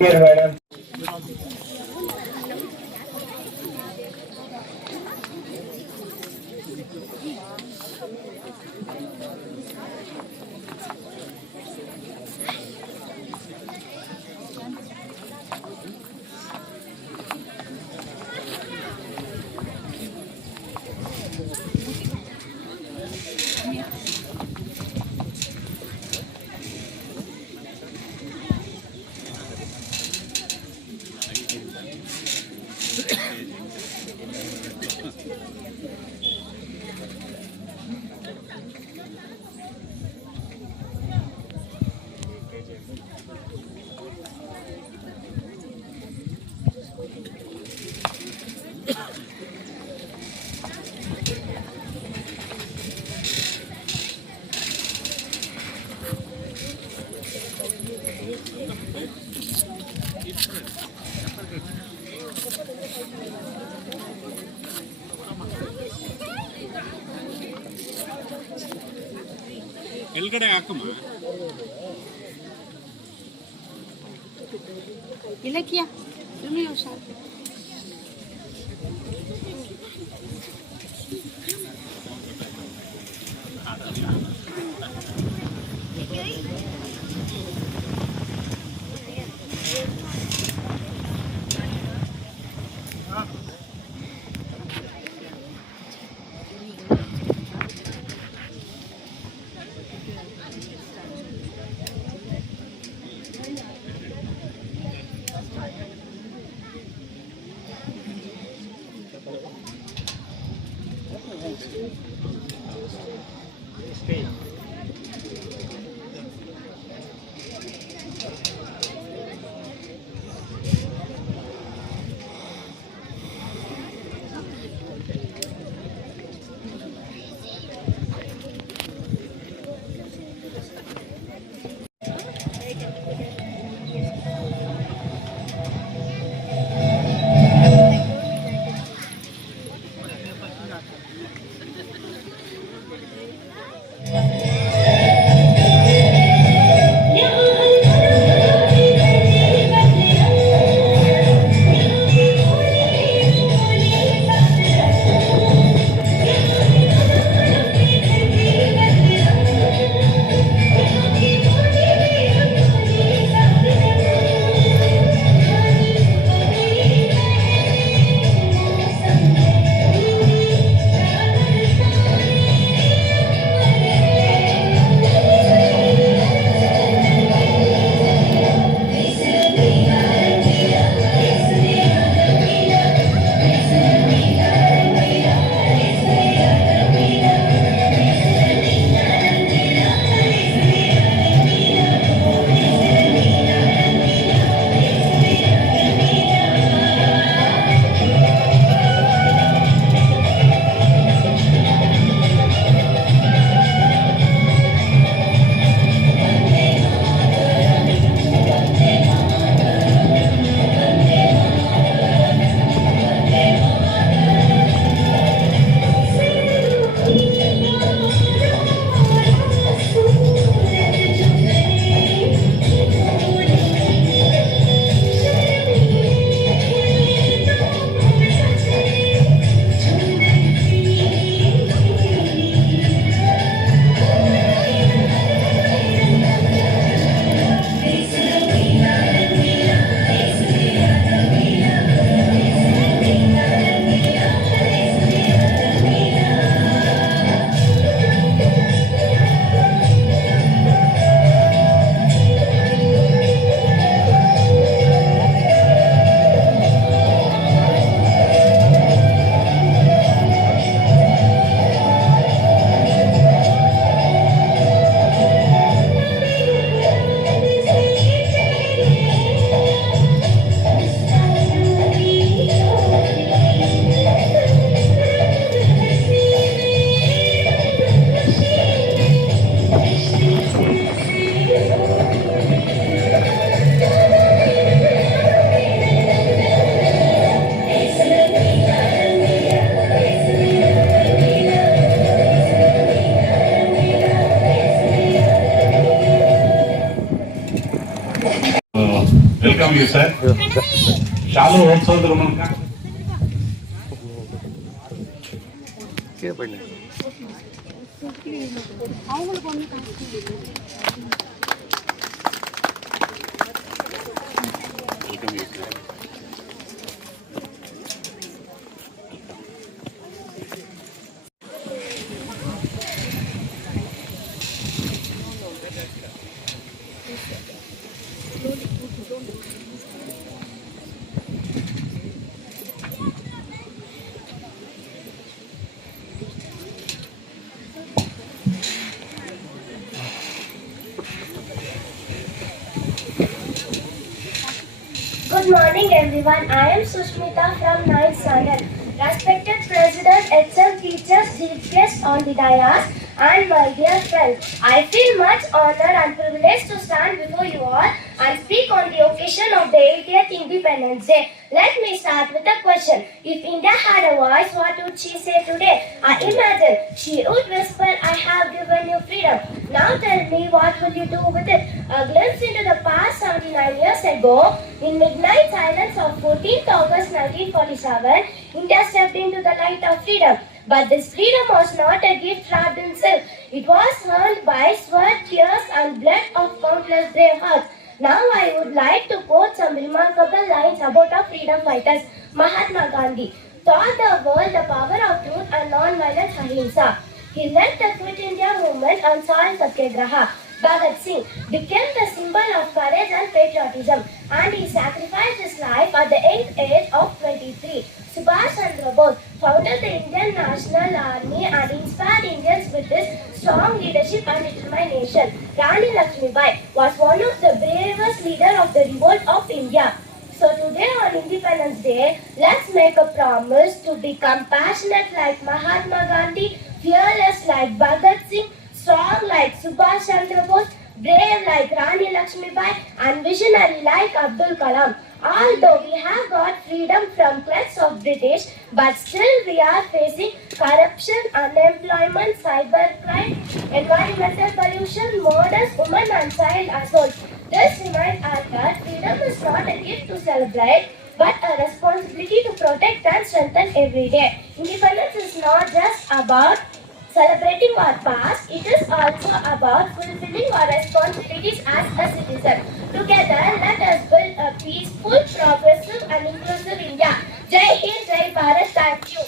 मैडम ಎಲ್ಗಡೆ ಹಾಕಮ್ಮ ಇಲಕ್ಕಿಯ ಸುಮ್ಮನೆ ಹುಷಾರು ಶಾಲು ಓದಿಸೋದ್ರ ಮೂಲಕ Good morning everyone. I am Sushmita from 9th standard. Respected President, HM teachers, chief guests on the dais, and my dear friends, I feel much honored and privileged to stand before you all and speak on the occasion of the 80th Independence Day. Let me start with a question. If India had a voice, what would she say today? I imagine she would whisper, I have given you freedom. Now tell me, what will you do with it? A glimpse into the past 79 years ago, in midnight silence of 14th August 1947, India stepped into the light of freedom. But this freedom was not a gift wrapped in silk. It was earned by sweat, tears and blood of countless brave hearts. Now I would like to quote some remarkable lines about our freedom fighters. Mahatma Gandhi taught the world the power of truth and non-violent ahimsa. He led the Quit India movement and Salt Satyagraha. Bhagat Singh became the symbol of courage and patriotism, and he sacrificed his life at the young age of 23. Subhash Chandra Bose founded the Indian National Army and inspired Indians with his strong leadership and determination. Rani Lakshmibai was one of the bravest leaders of the revolt of India. So today on Independence Day, let's make a promise to be compassionate like Mahatma Gandhi, fearless like Bhagat Singh, strong like Subhash Chandra Bose, brave like Rani Lakshmibai, and visionary like Abdul Kalam. Although we have got freedom from clutch of British, but still we are facing corruption, unemployment, cybercrime, environmental pollution, murders, women and child assault. This reminds us that freedom is not a gift to celebrate, but a responsibility to protect and strengthen every day. Independence is not just about celebrating our past, it is also about fulfilling our responsibilities as a citizen. Together, let us build a peaceful, progressive and inclusive India. Jai Hind, Jai Bharat, thank you.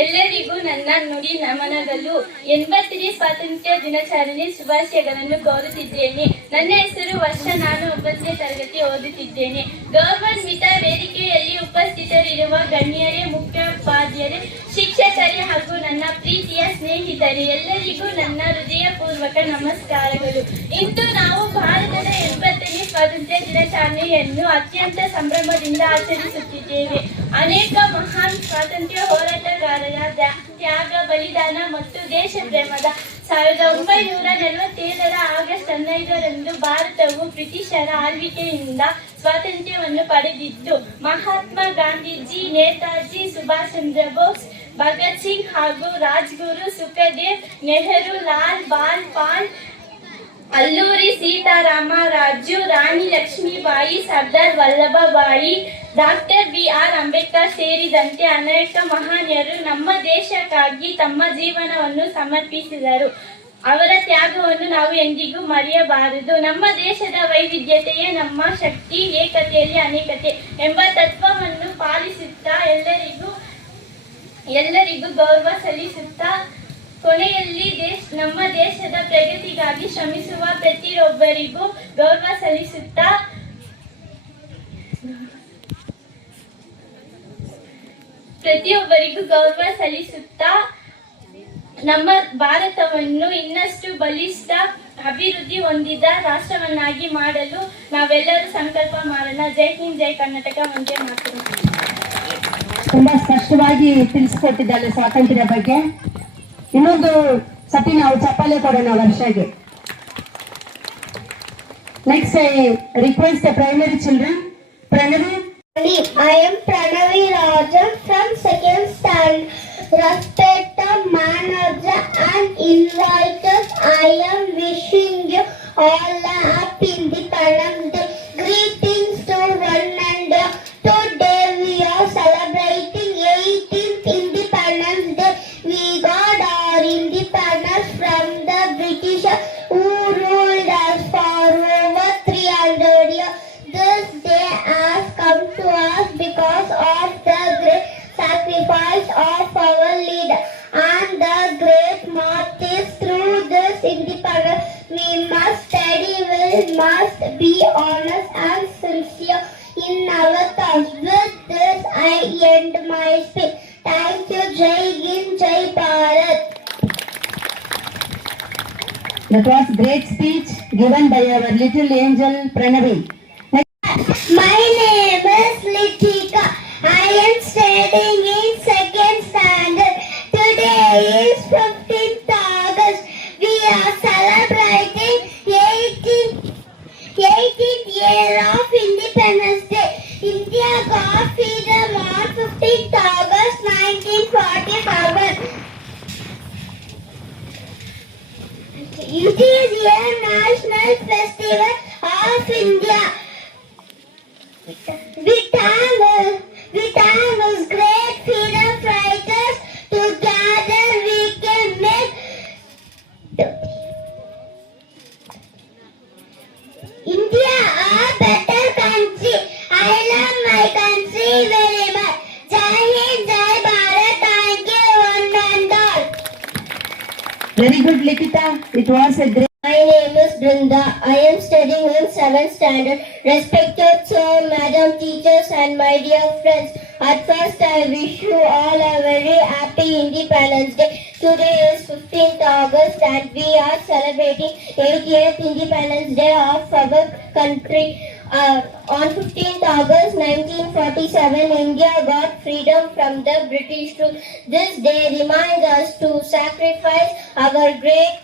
ಎಲ್ಲರಿಗೂ ನನ್ನ ನುಡಿ ನಮನಗಳು. 80ನೇ ಸ್ವಾತಂತ್ರ್ಯ ದಿನಾಚರಣೆ ಶುಭಾಶಯಗಳನ್ನು ಕೋರುತ್ತಿದ್ದೇನೆ. ನನ್ನ ಹೆಸರು ವರ್ಷ, ನಾನು 9ನೇ ತರಗತಿ ಓದುತ್ತಿದ್ದೇನೆ. ಗೌರವಾನ್ವಿತ ವೇದಿಕೆಯಲ್ಲಿ ಉಪಸ್ಥಿತರಿರುವ ಗಣ್ಯರೇ, ಮುಖ್ಯೋಪಾಧ್ಯಾಯರೇ, ಶಿಕ್ಷಕರೇ ಹಾಗೂ ನನ್ನ ಪ್ರೀತಿಯ ಸ್ನೇಹಿತರೆ, ಎಲ್ಲರಿಗೂ ನನ್ನ ಹೃದಯಪೂರ್ವಕ ನಮಸ್ಕಾರಗಳು. ಇಂದು ನಾವು ಭಾರತದ 80ನೇ ಸ್ವಾತಂತ್ರ್ಯ ದಿನಾಚರಣೆಯನ್ನು ಅತ್ಯಂತ ಸಂಭ್ರಮದಿಂದ ಆಚರಿಸುತ್ತಿದ್ದೇವೆ. ಅನೇಕ ಮಹಾನ್ ಸ್ವಾತಂತ್ರ್ಯ ಹೋರಾಟಗಾರರ ತ್ಯಾಗ, ಬಲಿದಾನ ಮತ್ತು ದೇಶ ಪ್ರೇಮದ 1947ರ ಆಗಸ್ಟ್ 15ರಂದು ಭಾರತವು ಬ್ರಿಟಿಷರ ಆಳ್ವಿಕೆಯಿಂದ ಸ್ವಾತಂತ್ರ್ಯವನ್ನು ಪಡೆದಿದ್ದು, ಮಹಾತ್ಮ ಗಾಂಧೀಜಿ, ನೇತಾಜಿ ಸುಭಾಷ್ ಚಂದ್ರ ಬೋಸ್, ಭಗತ್ ಸಿಂಗ್ ಹಾಗೂ Rajguru, Sukhdev, Nehru, Lal ball Pal, Alluri Sitarama Raju, Rani Lakshmibai, Sardar Vallabhbhai, doctor BR Ambedkar ಸೇರಿದಂತೆ ಅನೇಕ ಮಹನೀಯರು ನಮ್ಮ ದೇಶಕ್ಕಾಗಿ ತಮ್ಮ ಜೀವನವನ್ನು ಸಮರ್ಪಿಸಿದರು. ಅವರ ತ್ಯಾಗವನ್ನು ನಾವು ಎಂದಿಗೂ ಮರೆಯಬಾರದು. ನಮ್ಮ ದೇಶದ ವೈವಿಧ್ಯತೆಯೇ ನಮ್ಮ ಶಕ್ತಿ, ಏಕತೆಯಲ್ಲಿ ಅನೇಕತೆ ಎಂಬ ತತ್ವವನ್ನು ಪಾಲಿಸುತ್ತಾ ಎಲ್ಲರಿಗೂ ಗೌರವ ಸಲ್ಲಿಸುತ್ತಾ ಕೊನೆಯಲ್ಲಿ ನಮ್ಮ ದೇಶದ ಪ್ರಗತಿಗಾಗಿ ಶ್ರಮಿಸುವ ಪ್ರತಿಯೊಬ್ಬರಿಗೂ ಗೌರವ ಸಲ್ಲಿಸುತ್ತಾ ನಮ್ಮ ಭಾರತವನ್ನು ಇನ್ನಷ್ಟು ಬಲಿಷ್ಠ, ಅಭಿವೃದ್ಧಿ ಹೊಂದಿದ ರಾಷ್ಟ್ರವನ್ನಾಗಿ ಮಾಡಲು ನಾವೆಲ್ಲರೂ ಸಂಕಲ್ಪ ಮಾಡೋಣ. ಜೈ ಹಿಂದ್, ಜೈ ಕರ್ನಾಟಕ, ಒಂದೇ ಮಾತೃ. ತುಂಬಾ ಸ್ಪಷ್ಟವಾಗಿ ತಿಳಿಸಿಕೊಟ್ಟಿದ್ದಾರೆ ಸ್ವಾತಂತ್ರ್ಯ ಬಗ್ಗೆ. ಇನ್ನೊಂದು ಸತಿ ನಾವು ಚಪ್ಪಾಳೆ ಕೊಡೋಣ ವರ್ಷಗೆ. Next I request the primary children. Pranavi. I am Pranavi Rajan from 2nd standard. Respected manager and invited, I am wishing you all a happy Independence Day. Greeting thoughts. With this, I end my speech. Thank you. Jai Hind, Jai Bharat. That was great speech given by our little angel Pranavi. My name is Litika. I am studying in second standard. Today is 15th August. We are celebrating 18th year of Independence Day. India got freedom on 15th August 1947. It is a national festival of India. We thank us great freedom fighters. Together we can make India a better country. I love my country very much. Jai Hind, Jai Bharat. Thank you one and all. Very good, Likita. It was a great. My name is Brinda. I am studying in 7th standard. Respected sir, madam, teachers and my dear friends. At first I wish you all a very happy Independence Day. Today is 15th August and we are celebrating 80th Independence Day of our country. On 15th August 1947, India got freedom from the British rule. This day reminds us to sacrifice our great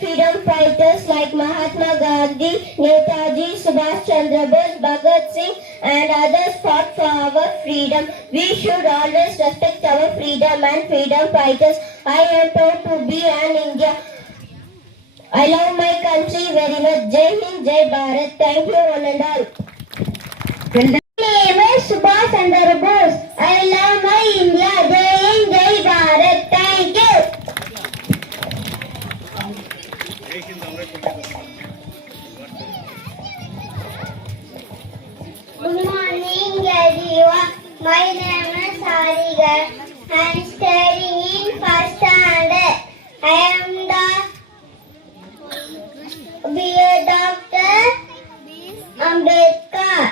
freedom fighters like Mahatma Gandhi, Netaji, Subhash Chandra Bose, Bhagat Singh and others fought for our freedom. We should always respect our freedom and freedom fighters. I am proud to be an Indian. I love my country very much. Jai Hind, Jai Bharat. Thank you one and all. Well done. My name is Subhash Chandra Bose. I love my India. Jai Hind, Jai Bharat. Thank you. Good morning, everyone. My name is Harigar. I am studying in first standard. I am be a doctor. Ambedkar.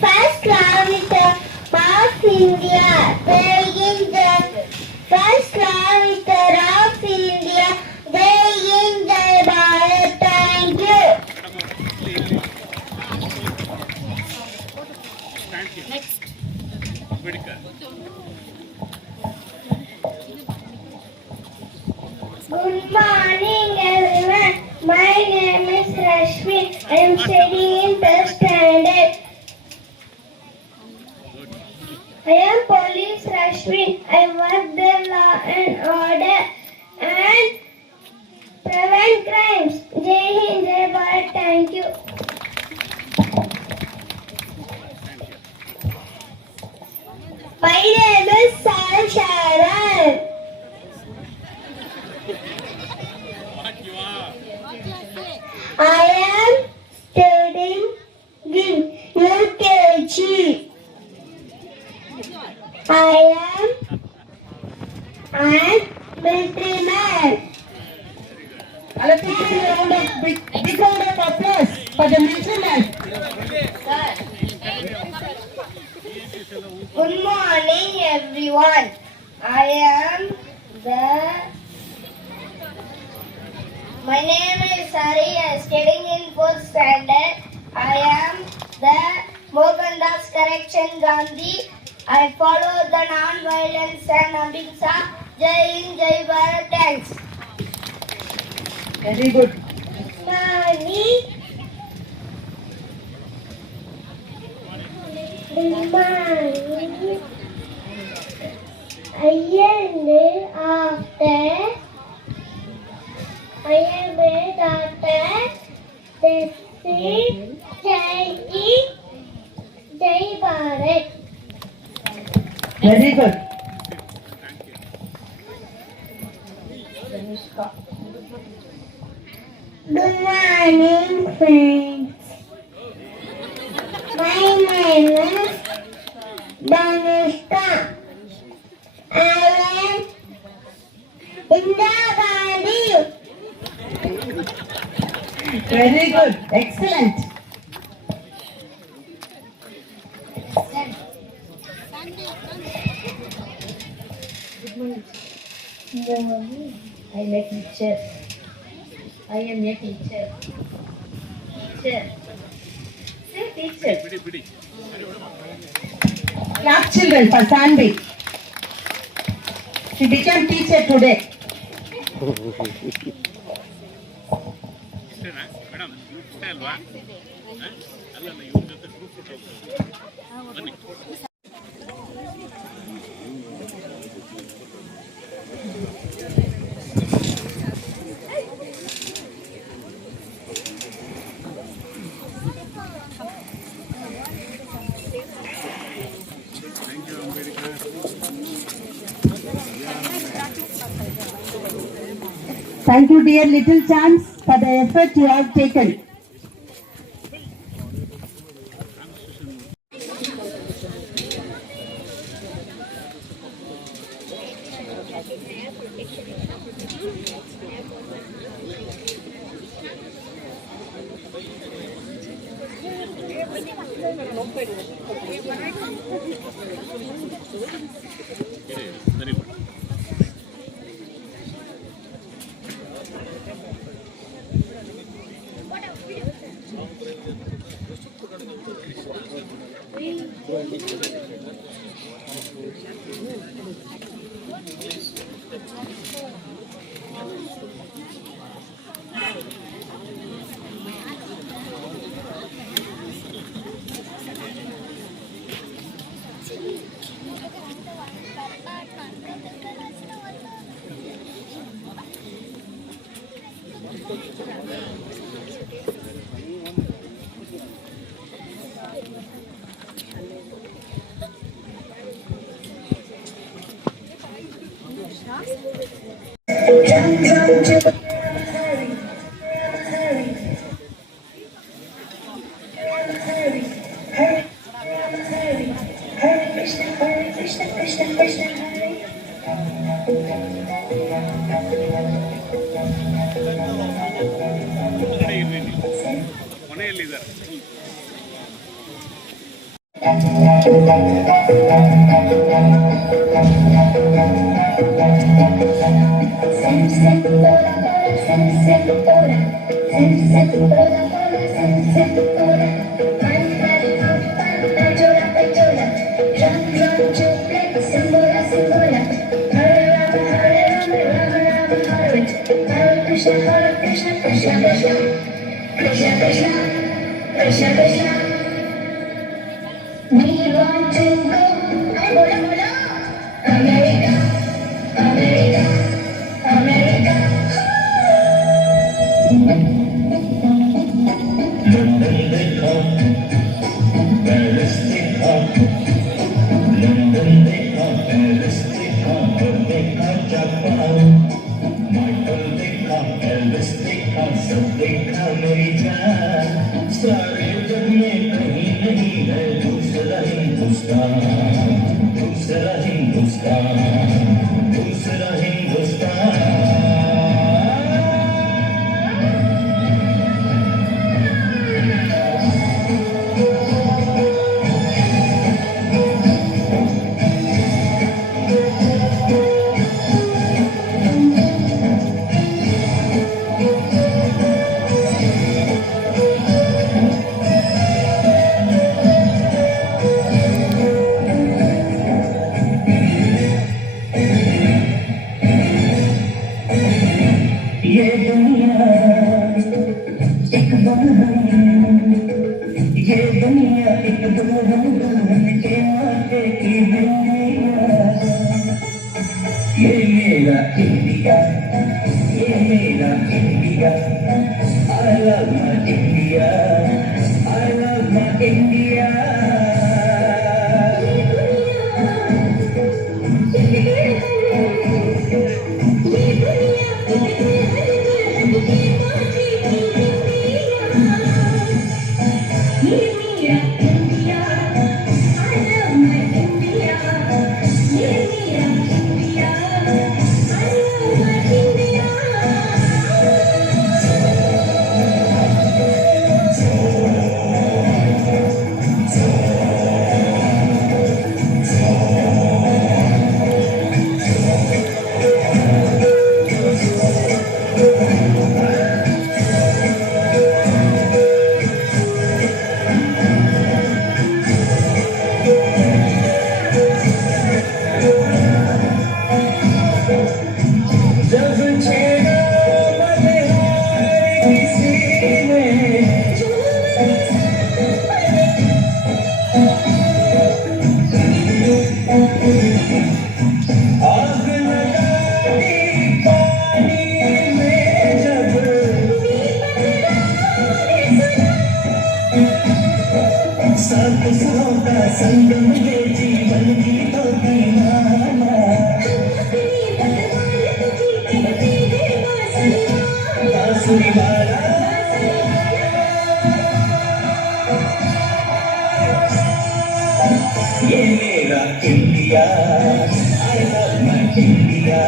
First love is of India. Begin the first love is of India. Begin the Bharat. Thank you. Good morning, everyone. My name is Rashmi. I am studying in 3rd standard. I am Police Rashmi. I work the law and order and prevent crimes. Jai Hind, Jai Bharat. Thank you. My name is Sal Sharan. I am studying in UKG. I am an military man. Let's give a big round of applause for the military man. Good morning, everyone. My name is Sari. I am studying in 4th standard. I am the Mohandas Correction Gandhi. I follow the non-violence and ahimsa. Jai Hind, Jai Bharat. Thanks. Very good. Mani. Mani. I am a doctor. This is Jai Hind, Jai Bharat. Very good. Good morning, friends. My name is Danushka. I am Indira Gandhi. Very good. Excellent. I am a teacher. I am a teacher. Teacher. Say teacher. Clap children for Sanvi. She became teacher today. Madam ಇಷ್ಟೇ ಅಲ್ವಾ ಅಲ್ಲಲ್ಲ ಇವ್ರ ಜೊತೆ group photo ಬನ್ನಿ. Thank you, dear Little Chance, for the effort you have taken. ಸರಿ ಕೊನೆಯಲ್ಲಿದ್ದಾರೆ. We want to go, America, America, America. London देखो, Paris देखो, London देखो, Paris देखो, देखो जापान, माइकल देखो, एल्विस देखो, सब देखा मेरी जान, सारे जग में कहीं नहीं है दूसरा हिंदुस्तान, दूसरा हिंदुस्तान, दूसरा हिंदुस्तान. ये दुनिया एक बंधन, ये दुनिया एक बंधन के नाते की दुनिया. ये मेरा इंडिया, ये मेरा India. I love my India, I love my India. आंसुओं का संगम ये जीवन गीतों की माला बांसुरी वाला ये मेरा India I love my India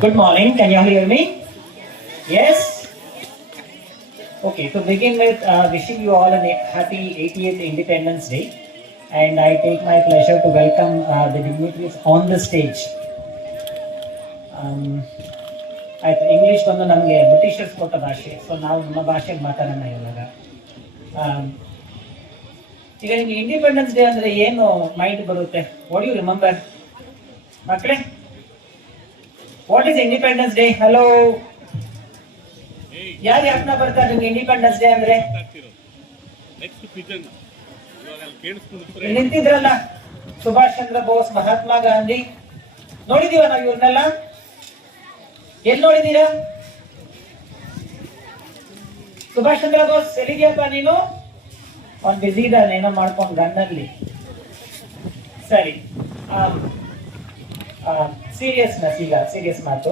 Good morning, can you all hear me? Yes? Okay, to begin with, wishing you all a happy 80th Independence Day, and I take my pleasure to welcome the dignitaries on the stage. ಆಯ್ತು, English ಬಂದು ನಮಗೆ Britishers ಕೊಟ್ಟ ಭಾಷೆ, so ನಾವು ನಮ್ಮ ಭಾಷೆಯಲ್ಲಿ ಮಾತಾಡೋಣ ಇವಾಗ. ಈಗ ನಿಮ್ಗೆ ಇಂಡಿಪೆಂಡೆನ್ಸ್ ಡೇ ಅಂದರೆ ಏನು ಮೈಂಡ್ ಬರುತ್ತೆ? ವಾಟ್ ಯು ರಿಮೆಂಬರ್ ಮಕ್ಕಳೇ? What is independence day? Hello, ಯಾರು ಯಾಕನ ಬರ್ತಾರೆ ನಿಮ್ಗೆ ಇಂಡಿಪೆಂಡೆನ್ಸ್ ಡೇ ಅಂದ್ರೆ? ನಿಂತಿದ್ರಲ್ಲ ಸುಭಾಷ್ ಚಂದ್ರ ಬೋಸ್, ಮಹಾತ್ಮ ಗಾಂಧಿ, ನೋಡಿದೀವ ನಾವು ಇವ್ರನ್ನೆಲ್ಲ? ಎಲ್ಲಿ ನೋಡಿದೀರಾ? ಸುಭಾಷ್ ಚಂದ್ರ ಬೋಸ್ ಎಲ್ಲಿದ್ಯಪ್ಪ ನೀನು? ಅವ್ನು ಬಿಸಿ ಇದ್ದಾನೆ ಏನೋ ಮಾಡ್ಕೊಂಡು ಗನ್ನಲ್ಲಿ. ಸರಿ, ಸೀರಿಯಸ್ನೆಸ್, ಈಗ ಸೀರಿಯಸ್ ಮಾತು.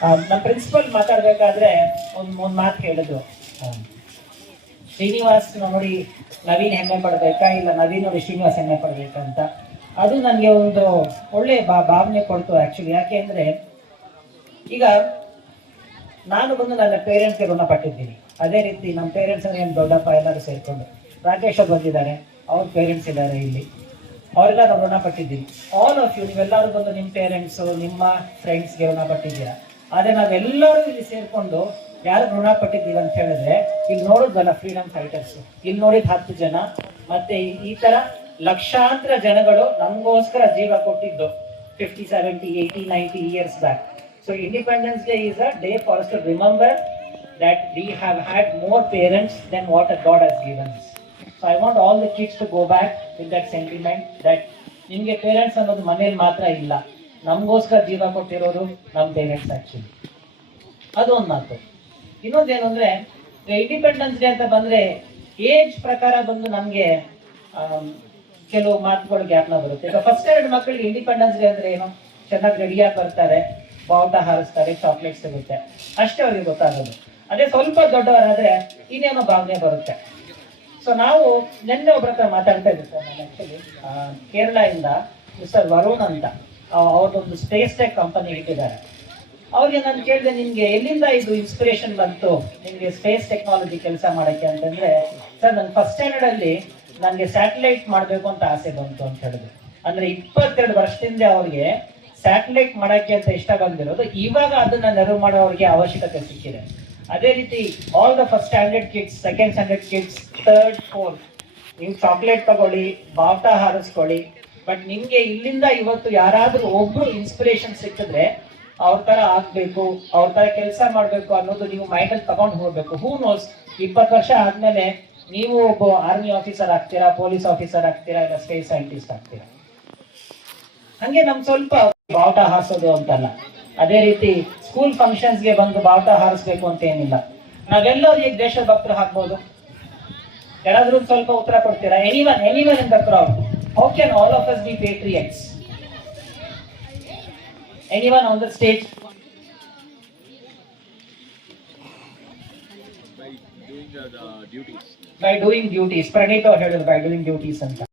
ನಮ್ಮ ಪ್ರಿನ್ಸಿಪಲ್ ಮಾತಾಡ್ಬೇಕಾದ್ರೆ ಒಂದು ಮಾತು ಹೇಳಿದ್ರು, ಶ್ರೀನಿವಾಸ್ ನೋಡಿ ನವೀನ್ ಹೆಮ್ಮೆ ಪಡ್ಬೇಕಾ, ಇಲ್ಲ ನವೀನ್ ನೋಡಿ ಶ್ರೀನಿವಾಸ್ ಹೆಮ್ಮೆ ಪಡ್ಬೇಕಂತ. ಅದು ನನಗೆ ಒಂದು ಒಳ್ಳೆ ಭಾವನೆ ಕೊಡ್ತು ಆ್ಯಕ್ಚುಲಿ. ಯಾಕೆ ಅಂದರೆ ಈಗ ನಾನು ಬಂದು ನನ್ನ ಪೇರೆಂಟ್ಸ್ಗೆ ಋಣಪಟ್ಟಿದ್ದೀನಿ. ಅದೇ ರೀತಿ ನಮ್ಮ ಪೇರೆಂಟ್ಸ್ ಅಂದರೆ ಏನು ದೊಡ್ಡಪ್ಪ ಎಲ್ಲರೂ ಸೇರಿಕೊಂಡು, ರಾಕೇಶ್ ಅವ್ರು ಬಂದಿದ್ದಾರೆ, ಅವ್ರ ಪೇರೆಂಟ್ಸ್ ಇದ್ದಾರೆ ಇಲ್ಲಿ, ಅವರೆಲ್ಲ ನಾವು ಋಣಪಟ್ಟಿದ್ದೀವಿ. ಆಲ್ ಆಫ್ ಯು, ನೀವೆಲ್ಲರೂ ಬಂದು ನಿಮ್ಮ ಪೇರೆಂಟ್ಸು, ನಿಮ್ಮ ಫ್ರೆಂಡ್ಸ್ಗೆ ಋಣಪಟ್ಟಿದ್ದೀರಾ. ಆದರೆ ನಾವೆಲ್ಲರೂ ಇಲ್ಲಿ ಸೇರಿಕೊಂಡು ಯಾರು ಋಣಪಟ್ಟಿದ್ದೀವಿ ಅಂತ ಹೇಳಿದ್ರೆ, ಇಲ್ಲಿ ನೋಡಿದ್ವಲ್ಲ ಫ್ರೀಡಮ್ ಫೈಟರ್ಸು, ಇಲ್ಲಿ ನೋಡಿದ 10 ಜನ, ಮತ್ತೆ ಈ ಥರ ಲಕ್ಷಾಂತರ ಜನಗಳು ನಮಗೋಸ್ಕರ ಜೀವ ಕೊಟ್ಟಿದ್ದು 50, 70, 80, 90 years back. So Independence Day is a day for us to remember that we have had more parents than what God has given us. So I want all the kids to go back with that sentiment that ನಿಮಗೆ parents ಅನ್ನೋದು ಮನೇಲಿ ಮಾತ್ರ ಇಲ್ಲ, ನಮಗೋಸ್ಕರ ಜೀವ ಕೊಟ್ಟಿರೋರು ನಮ್ಮ parents actually. ಅದು ಒಂದು ಮಾತು. ಇನ್ನೊಂದೇನು ಅಂದರೆ, ಇಂಡಿಪೆಂಡೆನ್ಸ್ ಡೇ ಅಂತ ಬಂದರೆ ಏಜ್ ಪ್ರಕಾರ ಬಂದು ನಮಗೆ ಕೆಲವು ಮಾತುಗಳು ಜ್ಞಾಪನ ಬರುತ್ತೆ. ಈಗ ಫಸ್ಟ್ ಸ್ಟ್ಯಾಂಡರ್ಡ್ ಮಕ್ಕಳಿಗೆ ಇಂಡಿಪೆಂಡೆನ್ಸ್ ಡೇ ಅಂದ್ರೆ ಏನು, ಚೆನ್ನಾಗಿ ರೆಡಿಯಾಗಿ ಬರ್ತಾರೆ, ಬಾವುಟ ಹಾರಿಸ್ತಾರೆ, ಚಾಕ್ಲೇಟ್ ಸಿಗುತ್ತೆ, ಅಷ್ಟೇ ಅವ್ರಿಗೆ ಗೊತ್ತಾಗೋದು. ಅದೇ ಸ್ವಲ್ಪ ದೊಡ್ಡವರಾದ್ರೆ ಇನ್ನೇನೋ ಭಾವನೆ ಬರುತ್ತೆ. ಸೊ ನಾವು ನಿನ್ನೆ ಒಬ್ಬರ ಹತ್ರ ಮಾತಾಡ್ತಾ ಇದ್ದೆ ಸರ್, ನಾನು ಆಕ್ಚುಲಿ ಕೇರಳದಿಂದ ಮಿಸ್ಟರ್ ವರುಣ್ ಅಂತ, ಅವ್ರದ್ದೊಂದು ಸ್ಪೇಸ್ ಟೆಕ್ ಕಂಪನಿ ಇಟ್ಟಿದ್ದಾರೆ. ಅವ್ರಿಗೆ ನಾನು ಕೇಳಿದೆ, ನಿಮ್ಗೆ ಎಲ್ಲಿಂದ ಇದು ಇನ್ಸ್ಪಿರೇಷನ್ ಬಂತು ನಿಮ್ಗೆ ಸ್ಪೇಸ್ ಟೆಕ್ನಾಲಜಿ ಕೆಲಸ ಮಾಡಕ್ಕೆ ಅಂತಂದ್ರೆ, ಸರ್ ನನ್ನ ಫಸ್ಟ್ ಸ್ಟ್ಯಾಂಡರ್ಡ್ ಅಲ್ಲಿ ನನಗೆ ಸ್ಯಾಟಲೈಟ್ ಮಾಡಬೇಕು ಅಂತ ಆಸೆ ಬಂತು ಅಂತ ಹೇಳಿದ್ರು. ಅಂದ್ರೆ 22 ವರ್ಷದಿಂದ ಅವ್ರಿಗೆ ಸ್ಯಾಟಲೈಟ್ ಮಾಡಕ್ಕೆ ಅಂತ ಇಷ್ಟ ಬಂದಿರೋದು, ಇವಾಗ ಅದನ್ನ ನೆರವು ಮಾಡೋರಿಗೆ ಅವಶ್ಯಕತೆ ಸಿಕ್ಕಿದೆ. ಅದೇ ರೀತಿ all the first standard kids, second standard kids, third, fourth, ನೀವು ಚಾಕ್ಲೇಟ್ ತಗೊಳ್ಳಿ, ಬಾವುಟ ಹಾರಿಸ್ಕೊಳ್ಳಿ, ಬಟ್ ನಿಮ್ಗೆ ಇಲ್ಲಿಂದ ಇವತ್ತು ಯಾರಾದ್ರೂ ಒಬ್ರು ಇನ್ಸ್ಪಿರೇಷನ್ ಸಿಕ್ಕಿದ್ರೆ ಅವ್ರ ತರ ಆಗ್ಬೇಕು, ಅವ್ರ ತರ ಕೆಲಸ ಮಾಡ್ಬೇಕು ಅನ್ನೋದು ನೀವು ಮೈಂಡ್ ಅಲ್ಲಿ ತಗೊಂಡು ಹೋಗ್ಬೇಕು. ಹೂ ನೋಸ್, 20 ವರ್ಷ ಆದ್ಮೇಲೆ ನೀವು ಒಬ್ಬ ಆರ್ಮಿ ಆಫೀಸರ್ ಆಗ್ತೀರಾ, ಪೊಲೀಸ್ ಆಫೀಸರ್ ಆಗ್ತೀರಾ, ಇಲ್ಲ ಸ್ಪೇಸ್ ಸೈಂಟಿಸ್ಟ್ ಆಗ್ತೀರಾ. ಹಂಗೆ ನಮ್ ಸ್ವಲ್ಪ ಬಾವುಟ ಹಾರಿಸೋದು ಅಂತಲ್ಲ, ಅದೇ ರೀತಿ ಸ್ಕೂಲ್ ಫಂಕ್ಷನ್ಸ್ಗೆ ಬಂದು ಬಾವುಟ ಹಾರಿಸ್ಬೇಕು ಅಂತ ಏನಿಲ್ಲ. ನಾವೆಲ್ಲರೂ ಈಗ ದೇಶ ಭಕ್ತರು ಹಾಕ್ಬೋದು. ಯಾರಾದ್ರೂ ಸ್ವಲ್ಪ ಉತ್ತರ ಕೊಡ್ತೀರಾ? Anyone in the crowd, how can all of us be patriots? Anyone on the stage? By doing duties. Praneeth ಅವ್ರು ಹೇಳಿದ್ರು ಬೈ ಡೂಯಿಂಗ್ ಡ್ಯೂಟೀಸ್ ಅಂತ.